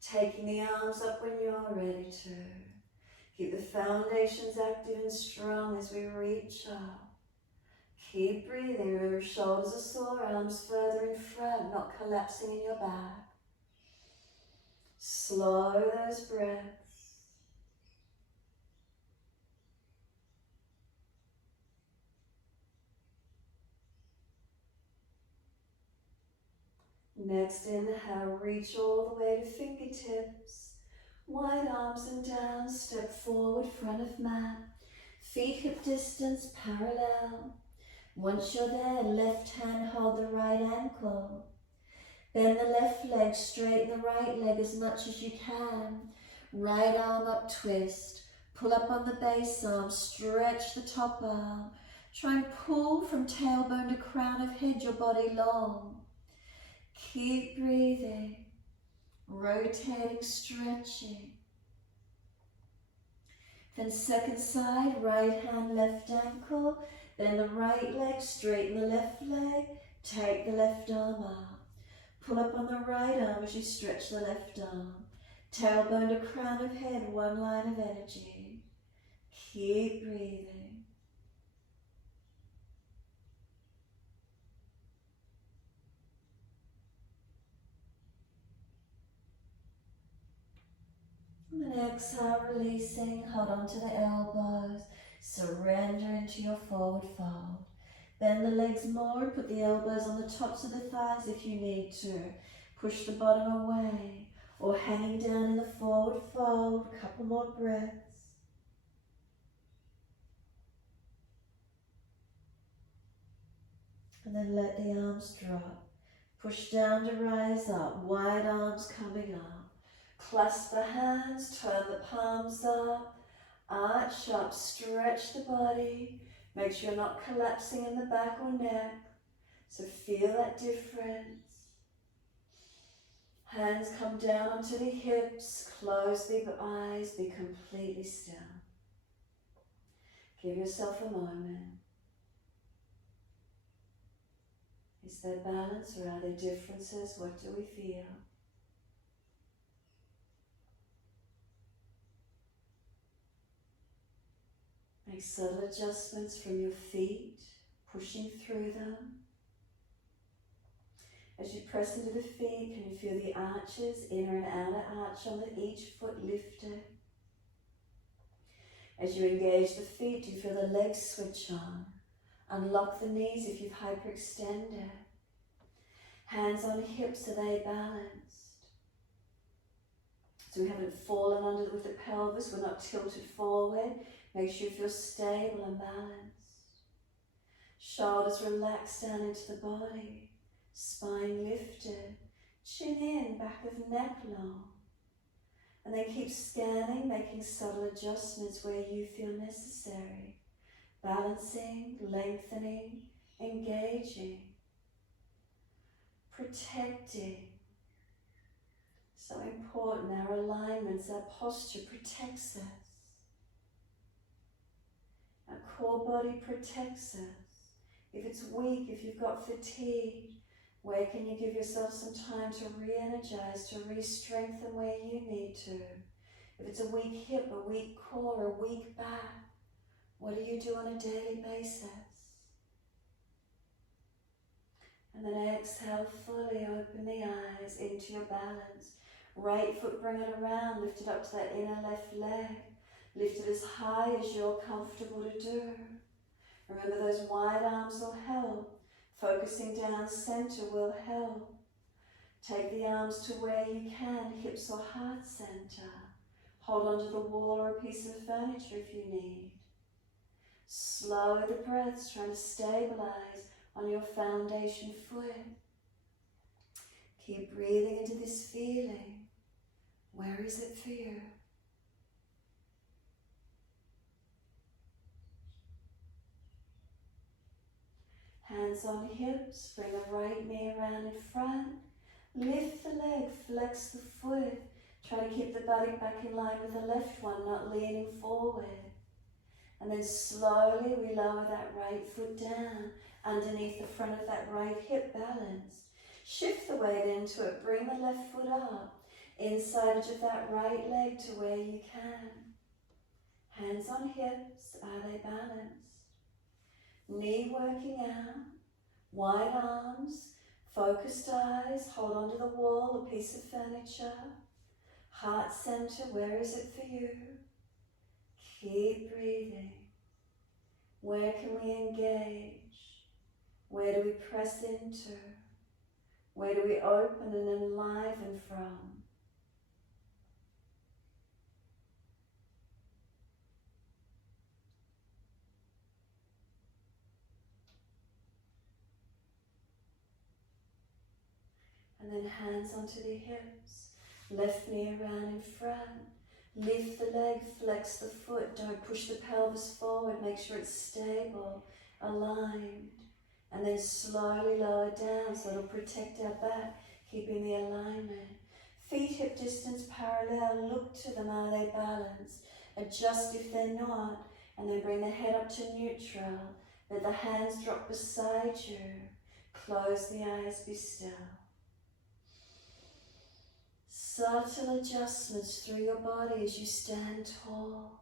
Taking the arms up when you're ready to. Keep the foundations active and strong as we reach up. Keep breathing. Remember, shoulders are sore, arms further in front, not collapsing in your back. Slow those breaths. Next inhale, reach all the way to fingertips. Wide arms and down, step forward, front of mat. Feet hip distance, parallel. Once you're there, left hand hold the right ankle. Bend the left leg, straighten the right leg as much as you can. Right arm up, twist. Pull up on the base arm, stretch the top arm. Try and pull from tailbone to crown of head, your body long. Keep breathing, rotating, stretching. Then second side, right hand, left ankle. Bend the right leg, straighten the left leg. Take the left arm up. Pull up on the right arm as you stretch the left arm. Tailbone to crown of head, one line of energy. Keep breathing. And then exhale, releasing, hold on to the elbows. Surrender into your forward fold. Bend the legs more and put the elbows on the tops of the thighs if you need to. Push the bottom away or hanging down in the forward fold. A couple more breaths. And then let the arms drop. Push down to rise up. Wide arms coming up. Clasp the hands, turn the palms up. Arch up, stretch the body. Make sure you're not collapsing in the back or neck. So feel that difference. Hands come down onto the hips. Close the eyes. Be completely still. Give yourself a moment. Is there balance or are there differences? What do we feel? Make subtle adjustments from your feet, pushing through them. As you press into the feet, can you feel the arches, inner and outer arch on each foot lifted? As you engage the feet, do you feel the legs switch on? Unlock the knees if you've hyperextended. Hands on hips, are they balanced? So we haven't fallen under with the pelvis, we're not tilted forward. Make sure you feel stable and balanced. Shoulders relaxed down into the body. Spine lifted. Chin in, back of neck long. And then keep scanning, making subtle adjustments where you feel necessary. Balancing, lengthening, engaging. Protecting. So important, our alignments, our posture protects us. Our core body protects us. If it's weak, if you've got fatigue, where can you give yourself some time to re-energize, to re-strengthen where you need to? If it's a weak hip, a weak core, a weak back, what do you do on a daily basis? And then exhale fully, open the eyes into your balance. Right foot, bring it around, lift it up to that inner left leg. Lift it as high as you're comfortable to do. Remember those wide arms will help. Focusing down center will help. Take the arms to where you can, hips or heart center. Hold onto the wall or a piece of furniture if you need. Slow the breaths, trying to stabilize on your foundation foot. Keep breathing into this feeling. Where is it for you? Hands on hips, bring the right knee around in front. Lift the leg, flex the foot. Try to keep the body back in line with the left one, not leaning forward. And then slowly we lower that right foot down underneath the front of that right hip, balanced. Shift the weight into it, bring the left foot up, inside edge of that right leg to where you can. Hands on hips, are they balanced? Knee working out, wide arms, focused eyes, hold onto the wall, a piece of furniture. Heart center, where is it for you? Keep breathing. Where can we engage? Where do we press into? Where do we open and enliven from? And then hands onto the hips. Left knee around in front. Lift the leg, flex the foot. Don't push the pelvis forward. Make sure it's stable, aligned. And then slowly lower down so it'll protect our back, keeping the alignment. Feet hip distance parallel. Look to them. Are they balanced? Adjust if they're not. And then bring the head up to neutral. Let the hands drop beside you. Close the eyes, be still. Subtle adjustments through your body as you stand tall.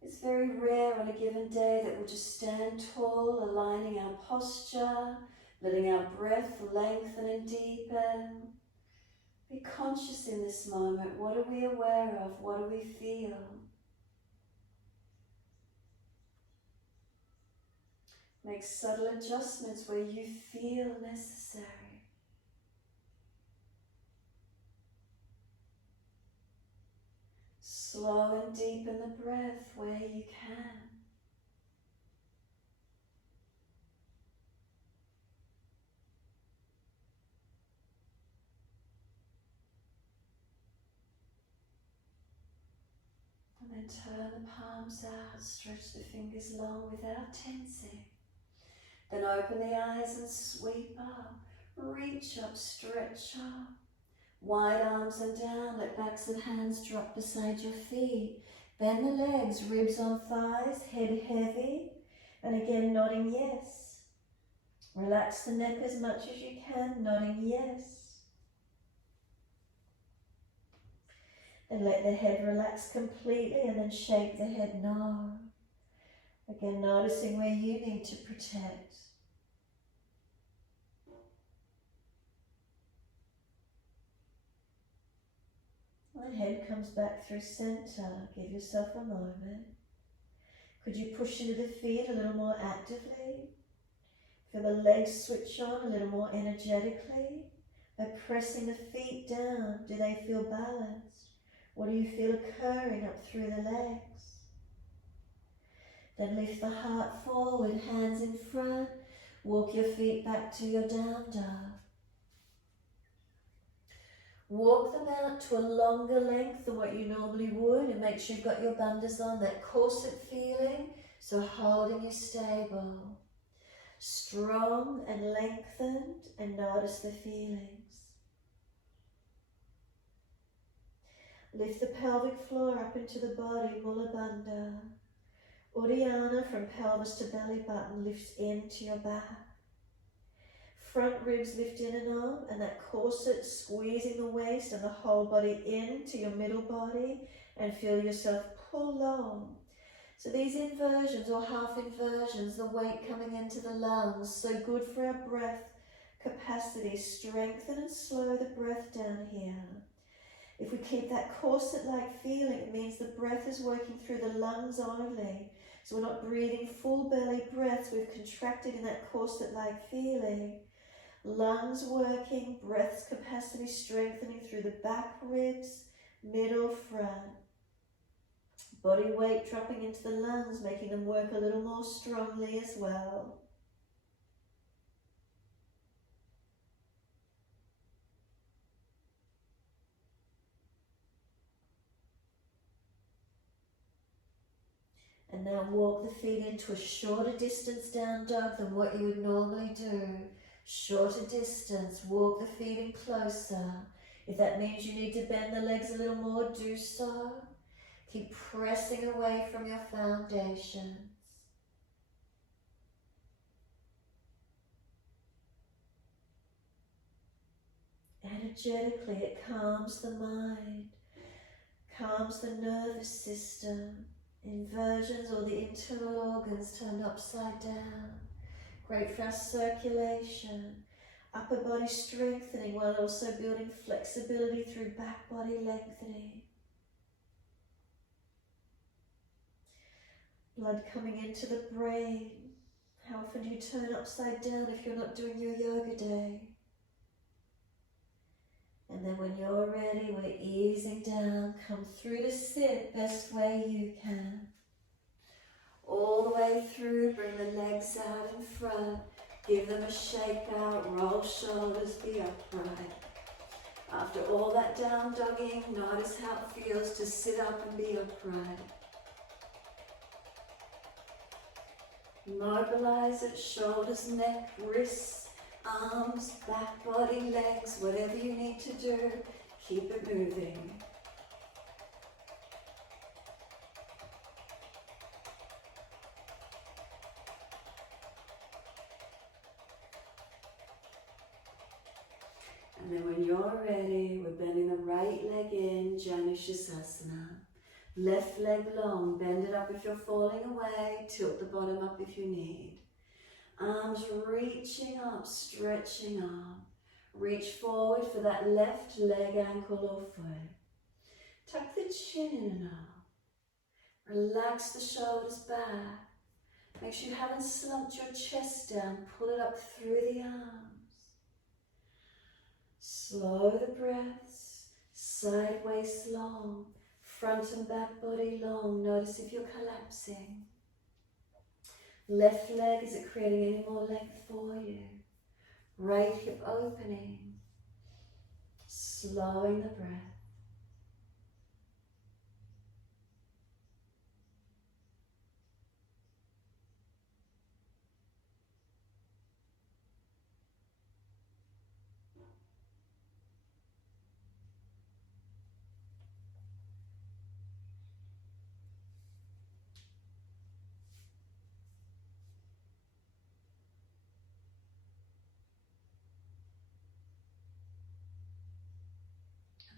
It's very rare on a given day that we'll just stand tall, aligning our posture, letting our breath lengthen and deepen. Be conscious in this moment. What are we aware of? What do we feel? Make subtle adjustments where you feel necessary. Slow and deepen the breath where you can. And then turn the palms out, stretch the fingers long without tensing. Then open the eyes and sweep up, reach up, stretch up. Wide arms and down, let backs and hands drop beside your feet. Bend the legs, ribs on thighs, head heavy. And again, nodding yes. Relax the neck as much as you can, nodding yes. And let the head relax completely and then shake the head no. Again, noticing where you need to protect. head comes back through center. Give yourself a moment. Could you push into the feet a little more actively? Feel the legs switch on a little more energetically. By pressing the feet down, do they feel balanced? What do you feel occurring up through the legs? Then lift the heart forward, hands in front. Walk your feet back to your down dog. Walk them out to a longer length than what you normally would, and make sure you've got your bandhas on, that corset feeling, so holding you stable. Strong and lengthened, and notice the feelings. Lift the pelvic floor up into the body, Mula Bandha. Uddiyana from pelvis to belly button lifts into your back. Front ribs lift in and up, and that corset squeezing the waist and the whole body into your middle body, and feel yourself pull long. So these inversions or half inversions, the weight coming into the lungs, so good for our breath capacity. Strengthen and slow the breath down here. If we keep that corset-like feeling, it means the breath is working through the lungs only. So we're not breathing full belly breaths, we've contracted in that corset-like feeling. Lungs working, breath's capacity strengthening through the back ribs, middle, front. Body weight dropping into the lungs, making them work a little more strongly as well. And now walk the feet into a shorter distance down dog than what you would normally do. Shorter distance, walk the feet in closer. If that means you need to bend the legs a little more, do so. Keep pressing away from your foundations. Energetically, it calms the mind, calms the nervous system. Inversions or the internal organs turned upside down. Great for our circulation. Upper body strengthening while also building flexibility through back body lengthening. Blood coming into the brain. How often do you turn upside down if you're not doing your yoga day? And then when you're ready, we're easing down. Come through to sit best way you can. All the way through, bring the legs out in front. Give them a shake out, roll shoulders, be upright. After all that down dogging, notice how it feels to sit up and be upright. Mobilize it, shoulders, neck, wrists, arms, back body, legs, whatever you need to do, keep it moving. And then when you're ready, we're bending the right leg in, Janushirasana. Left leg long, bend it up if you're falling away, tilt the bottom up if you need. Arms reaching up, stretching up. Reach forward for that left leg, ankle or foot. Tuck the chin in and up. Relax the shoulders back. Make sure you haven't slumped your chest down. Pull it up through the arms. Slow the breaths, sideways long. Front and back body long. Notice if you're collapsing. Left leg, is it creating any more length for you? Right hip opening. Slowing the breath.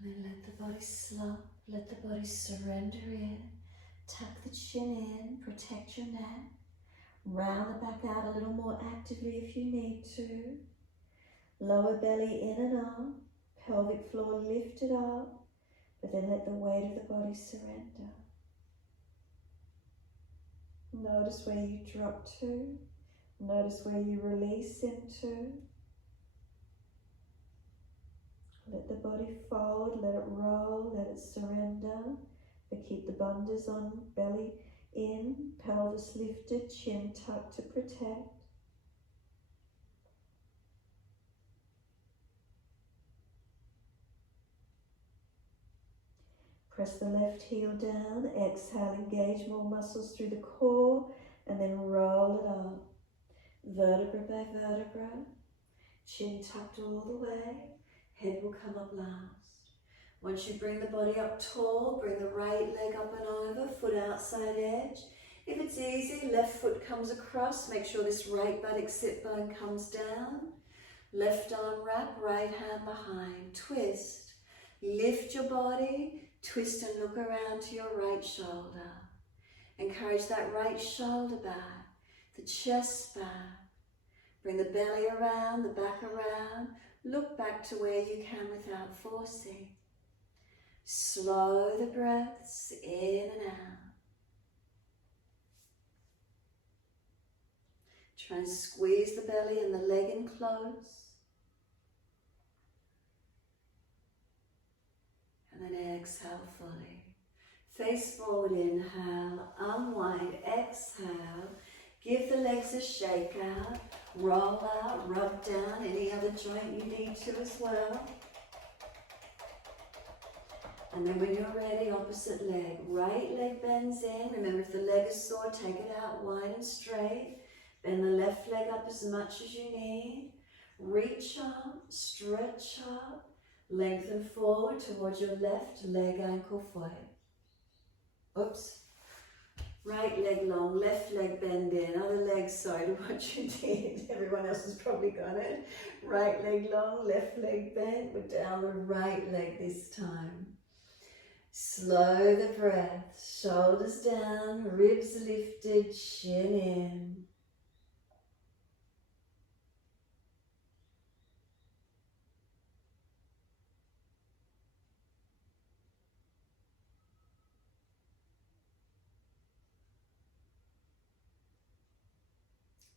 And then let the body slump, let the body surrender in. Tuck the chin in, protect your neck. Round the back out a little more actively if you need to. Lower belly in and up, pelvic floor lifted up. but then let the weight of the body surrender. Notice where you drop to. Notice where you release into. Let the body fold, let it roll, let it surrender. But keep the bandhas on, belly in, pelvis lifted, chin tucked to protect. Press the left heel down, exhale, engage more muscles through the core, and then roll it up. Vertebra by vertebra, chin tucked all the way, head will come up last. Once you bring the body up tall, bring the right leg up and over, foot outside edge. If it's easy, left foot comes across, make sure this right buttock sit bone comes down. Left arm wrap, right hand behind, twist. Lift your body, twist and look around to your right shoulder. Encourage that right shoulder back, the chest back. Bring the belly around, the back around. Look back to where you can without forcing. Slow the breaths in and out. Try and squeeze the belly and the leg in close. And then exhale fully. Face forward, inhale, unwind, exhale. Give the legs a shake out, roll out, rub down any other joint you need to as well. And then when you're ready, opposite leg. Right leg bends in. Remember, if the leg is sore, take it out wide and straight. Bend the left leg up as much as you need. Reach up, stretch up. Lengthen forward towards your left leg, ankle, foot. Oops. Right leg long, left leg bend in. Other leg, sorry to what you did. Everyone else has probably got it. Right leg long, left leg bent. We're down the right leg this time. Slow the breath, shoulders down, ribs lifted, chin in.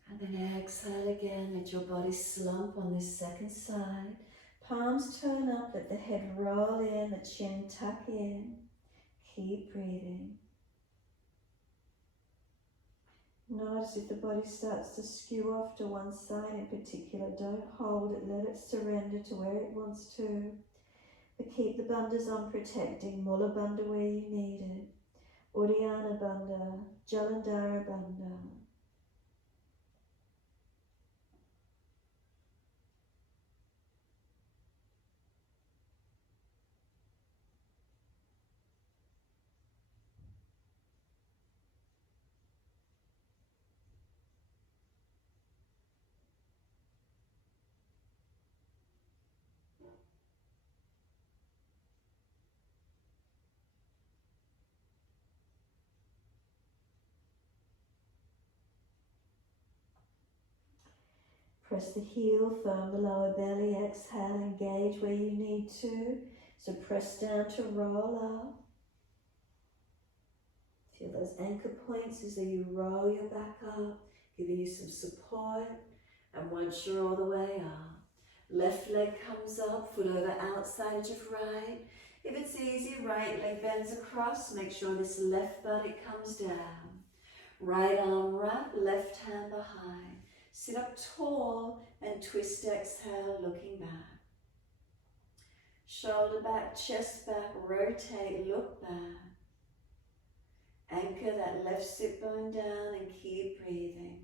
And then exhale again, let your body slump on this second side. Palms turn up, let the head roll in, the chin tuck in. Keep breathing. Notice if the body starts to skew off to one side in particular, don't hold it, let it surrender to where it wants to. But keep the bandhas on protecting, Mula Bandha where you need it. Uddiyana Bandha, Jalandhara Bandha. Press the heel, firm the lower belly, exhale, engage where you need to. So press down to roll up. Feel those anchor points as you roll your back up, giving you some support. And once you're all the way up, left leg comes up, foot over outside edge of right. If it's easy, right leg bends across. Make sure this left buttock comes down. Right arm wrap, left hand behind. Sit up tall and twist, exhale, looking back. Shoulder back, chest back, rotate, look back. Anchor that left sit bone down and keep breathing.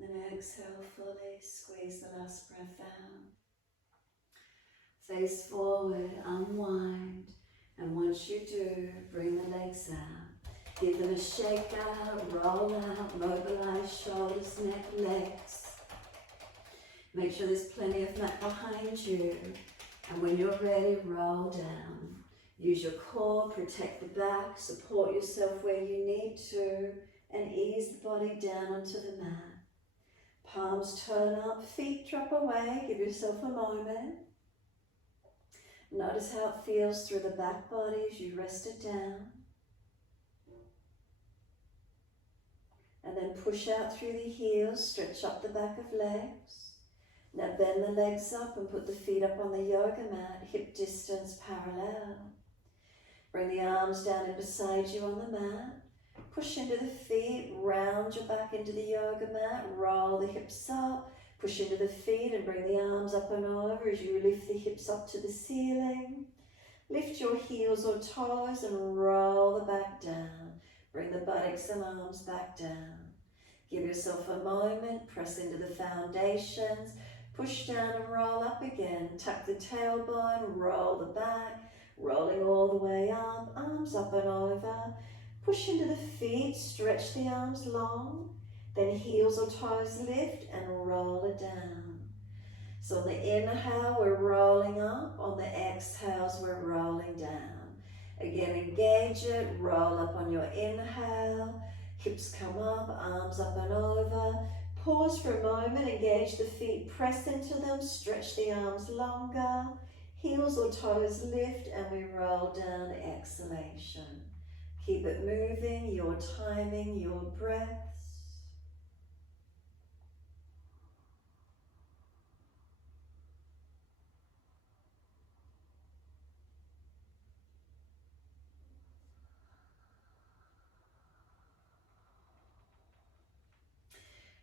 And then exhale fully, squeeze the last breath out. Face forward, unwind. And once you do, bring the legs out. Give them a shake out, roll out, mobilize shoulders, neck, legs. Make sure there's plenty of mat behind you. And when you're ready, roll down. Use your core, protect the back, support yourself where you need to, and ease the body down onto the mat. Palms turn up, feet drop away. Give yourself a moment. Notice how it feels through the back body as you rest it down. And then push out through the heels, stretch up the back of legs. Now bend the legs up and put the feet up on the yoga mat, hip distance parallel. Bring the arms down in beside you on the mat. Push into the feet, round your back into the yoga mat, roll the hips up, push into the feet and bring the arms up and over as you lift the hips up to the ceiling. Lift your heels or toes and roll the back down. Bring the buttocks and arms back down. Give yourself a moment, press into the foundations, push down and roll up again. Tuck the tailbone, roll the back, rolling all the way up, arms up and over. Push into the feet, stretch the arms long, then heels or toes lift and roll it down. So on the inhale, we're rolling up. On the exhales, we're rolling down. Again, engage it, roll up on your inhale, hips come up, arms up and over. Pause for a moment, engage the feet, press into them, stretch the arms longer. Heels or toes lift and we roll down, exhalation. Keep it moving, your timing, your breaths.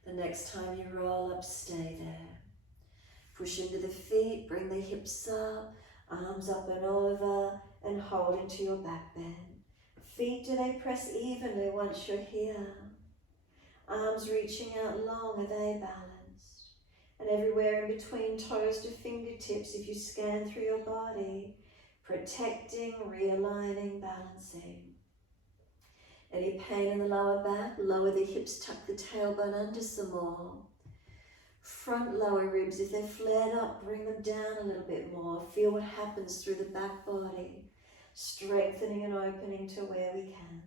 The next time you roll up, stay there. Push into the feet, bring the hips up, arms up and over, and hold into your back bend. Feet, do they press evenly once you're here? Arms reaching out long, are they balanced? And everywhere in between toes to fingertips, if you scan through your body, protecting, realigning, balancing. Any pain in the lower back, lower the hips, tuck the tailbone under some more. Front lower ribs, if they're flared up, bring them down a little bit more. Feel what happens through the back body, strengthening and opening to where we can.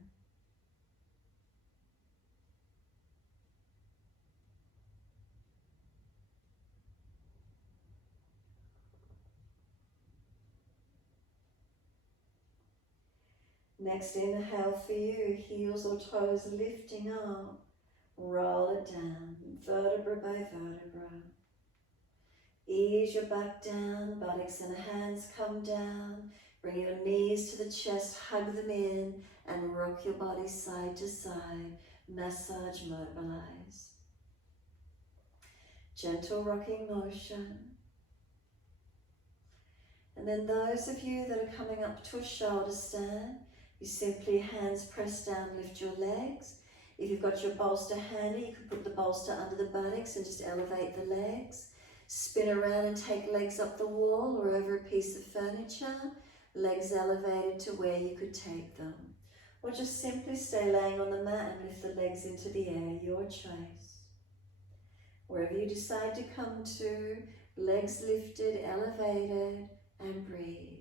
Next inhale for you, heels or toes lifting up, roll it down, vertebra by vertebra. Ease your back down, buttocks and hands come down. Bring your knees to the chest, hug them in, and rock your body side to side. Massage, mobilize. Gentle rocking motion. And then those of you that are coming up to a shoulder stand, you simply hands pressed down, lift your legs. If you've got your bolster handy, you can put the bolster under the buttocks and just elevate the legs. Spin around and take legs up the wall or over a piece of furniture, legs elevated to where you could take them. Or just simply stay laying on the mat and lift the legs into the air, your choice. Wherever you decide to come to, legs lifted, elevated, and breathe.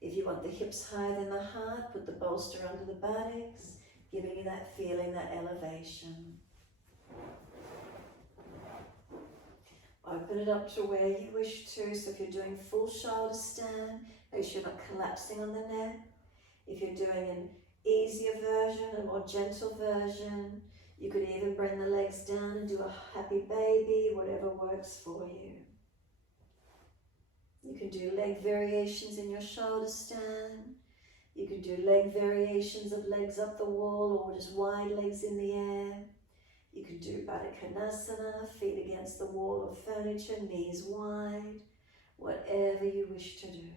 If you want the hips higher than the heart, put the bolster under the buttocks, giving you that feeling, that elevation. Open it up to where you wish to. So if you're doing full shoulder stand, make sure you're not collapsing on the neck. If you're doing an easier version, a more gentle version, you could even bring the legs down and do a happy baby, whatever works for you. You can do leg variations in your shoulder stand. You can do leg variations of legs up the wall or just wide legs in the air. You can do Baddha Konasana, feet against the wall or furniture, knees wide, whatever you wish to do.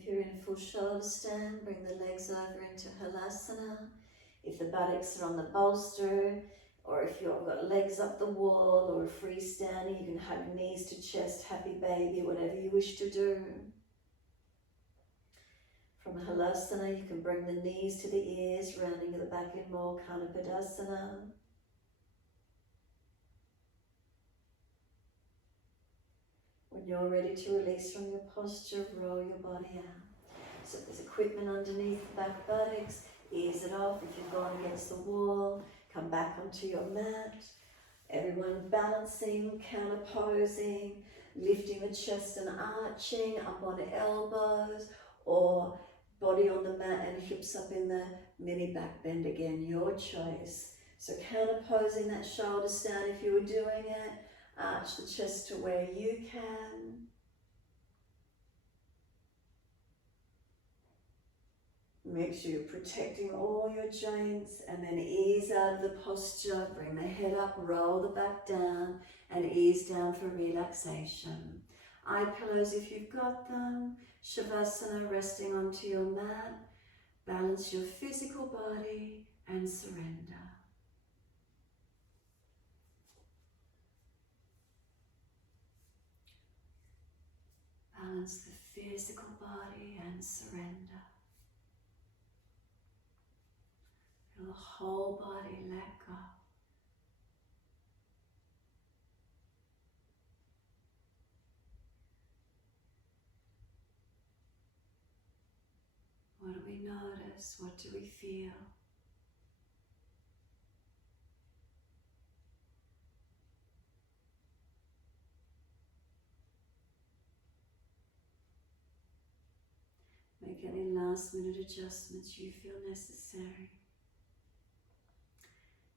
If you're in a full shoulder stand, bring the legs over into Halasana. If the buttocks are on the bolster, or if you've got legs up the wall or freestanding, you can hug knees to chest, happy baby, whatever you wish to do. From Halasana, you can bring the knees to the ears, rounding the back in more Kanapadasana. When you're ready to release from your posture, roll your body out. So if there's equipment underneath the back buttocks, ease it off. If you've gone against the wall, come back onto your mat. Everyone balancing, counterposing, lifting the chest and arching, up on elbows, or body on the mat and hips up in the mini back bend again, your choice. So counterposing that shoulder stand if you were doing it, arch the chest to where you can. Make sure you're protecting all your joints, and then ease out of the posture, bring the head up, roll the back down, and ease down for relaxation. Eye pillows if you've got them, Shavasana resting onto your mat, balance your physical body and surrender. Balance the physical body and surrender. Feel the whole body let go. What do we notice? What do we feel? Make any last minute adjustments you feel necessary.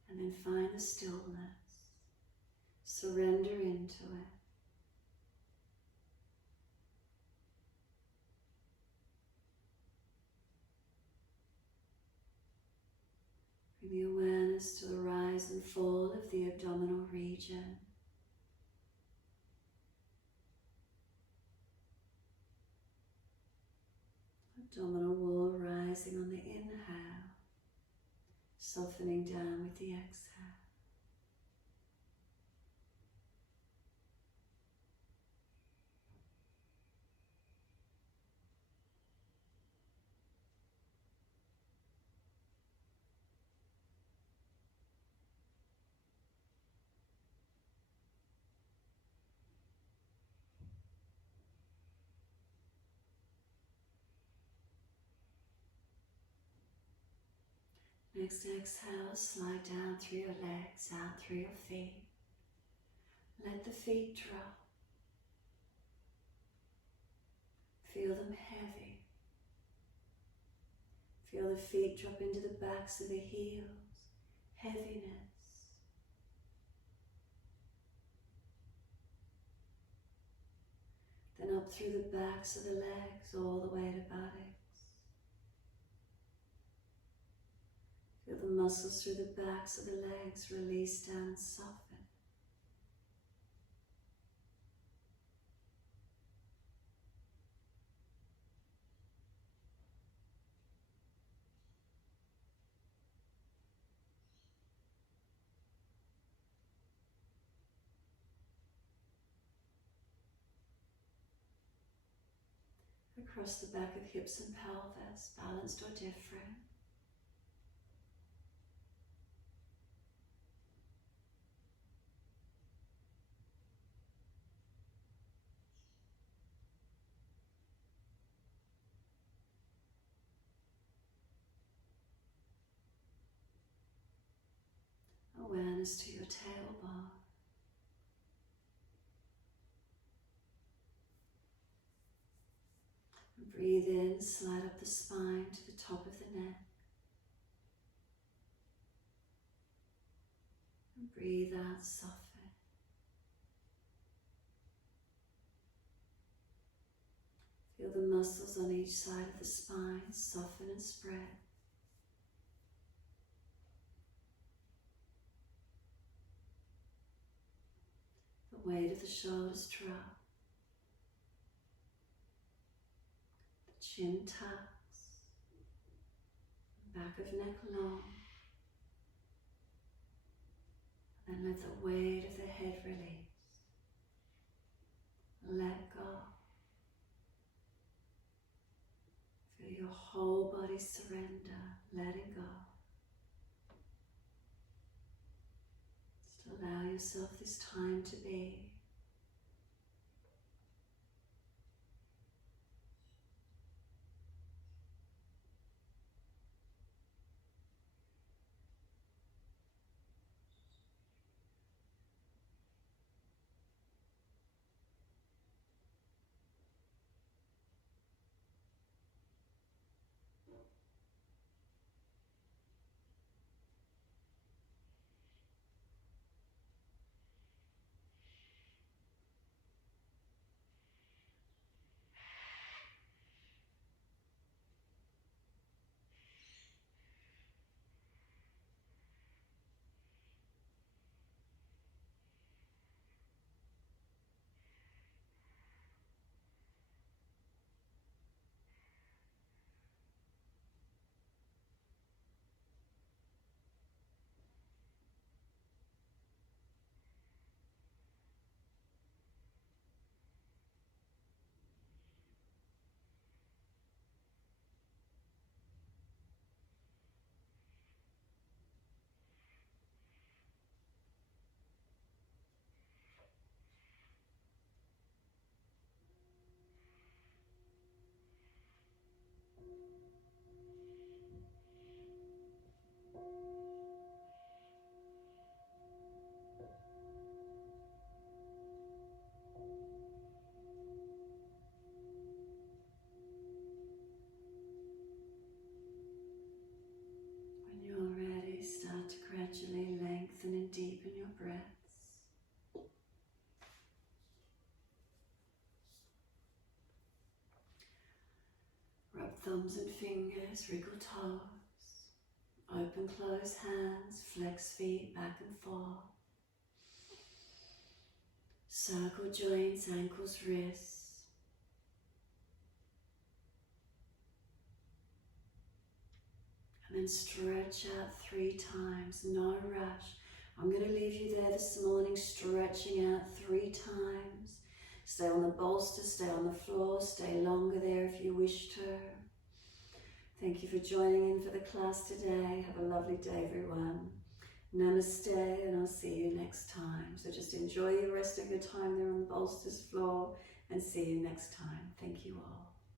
And then find the stillness. Surrender into it. Bring the awareness to the rise and fall of the abdominal region. Abdominal wall rising on the inhale, softening down with the exhale. Next exhale, slide down through your legs, out through your feet. Let the feet drop. Feel them heavy. Feel the feet drop into the backs of the heels. Heaviness. Then up through the backs of the legs, all the way to buttocks. Feel the muscles through the backs of the legs release down and soften. Across the back of hips and pelvis, balanced or different. Awareness to your tailbone. Breathe in, slide up the spine to the top of the neck. And breathe out, soften. Feel the muscles on each side of the spine soften and spread. The weight of the shoulders drop. chin tucks, back of neck long. And let the weight of the head release. Let go. Feel your whole body surrender, letting go. Just allow yourself this time to be. When you're ready, start to gradually lengthen and deepen your breaths. Rub thumbs and fingers, wriggle toes, open close hands, flex feet back and forth. Circle joints, ankles, wrists. And then stretch out 3 times, no rush. I'm going to leave you there this morning, stretching out 3 times. Stay on the bolster, stay on the floor, stay longer there if you wish to. Thank you for joining in for the class today. Have a lovely day, everyone. Namaste, and I'll see you next time. So just enjoy the rest of your time there on the bolsters floor, and see you next time. Thank you all.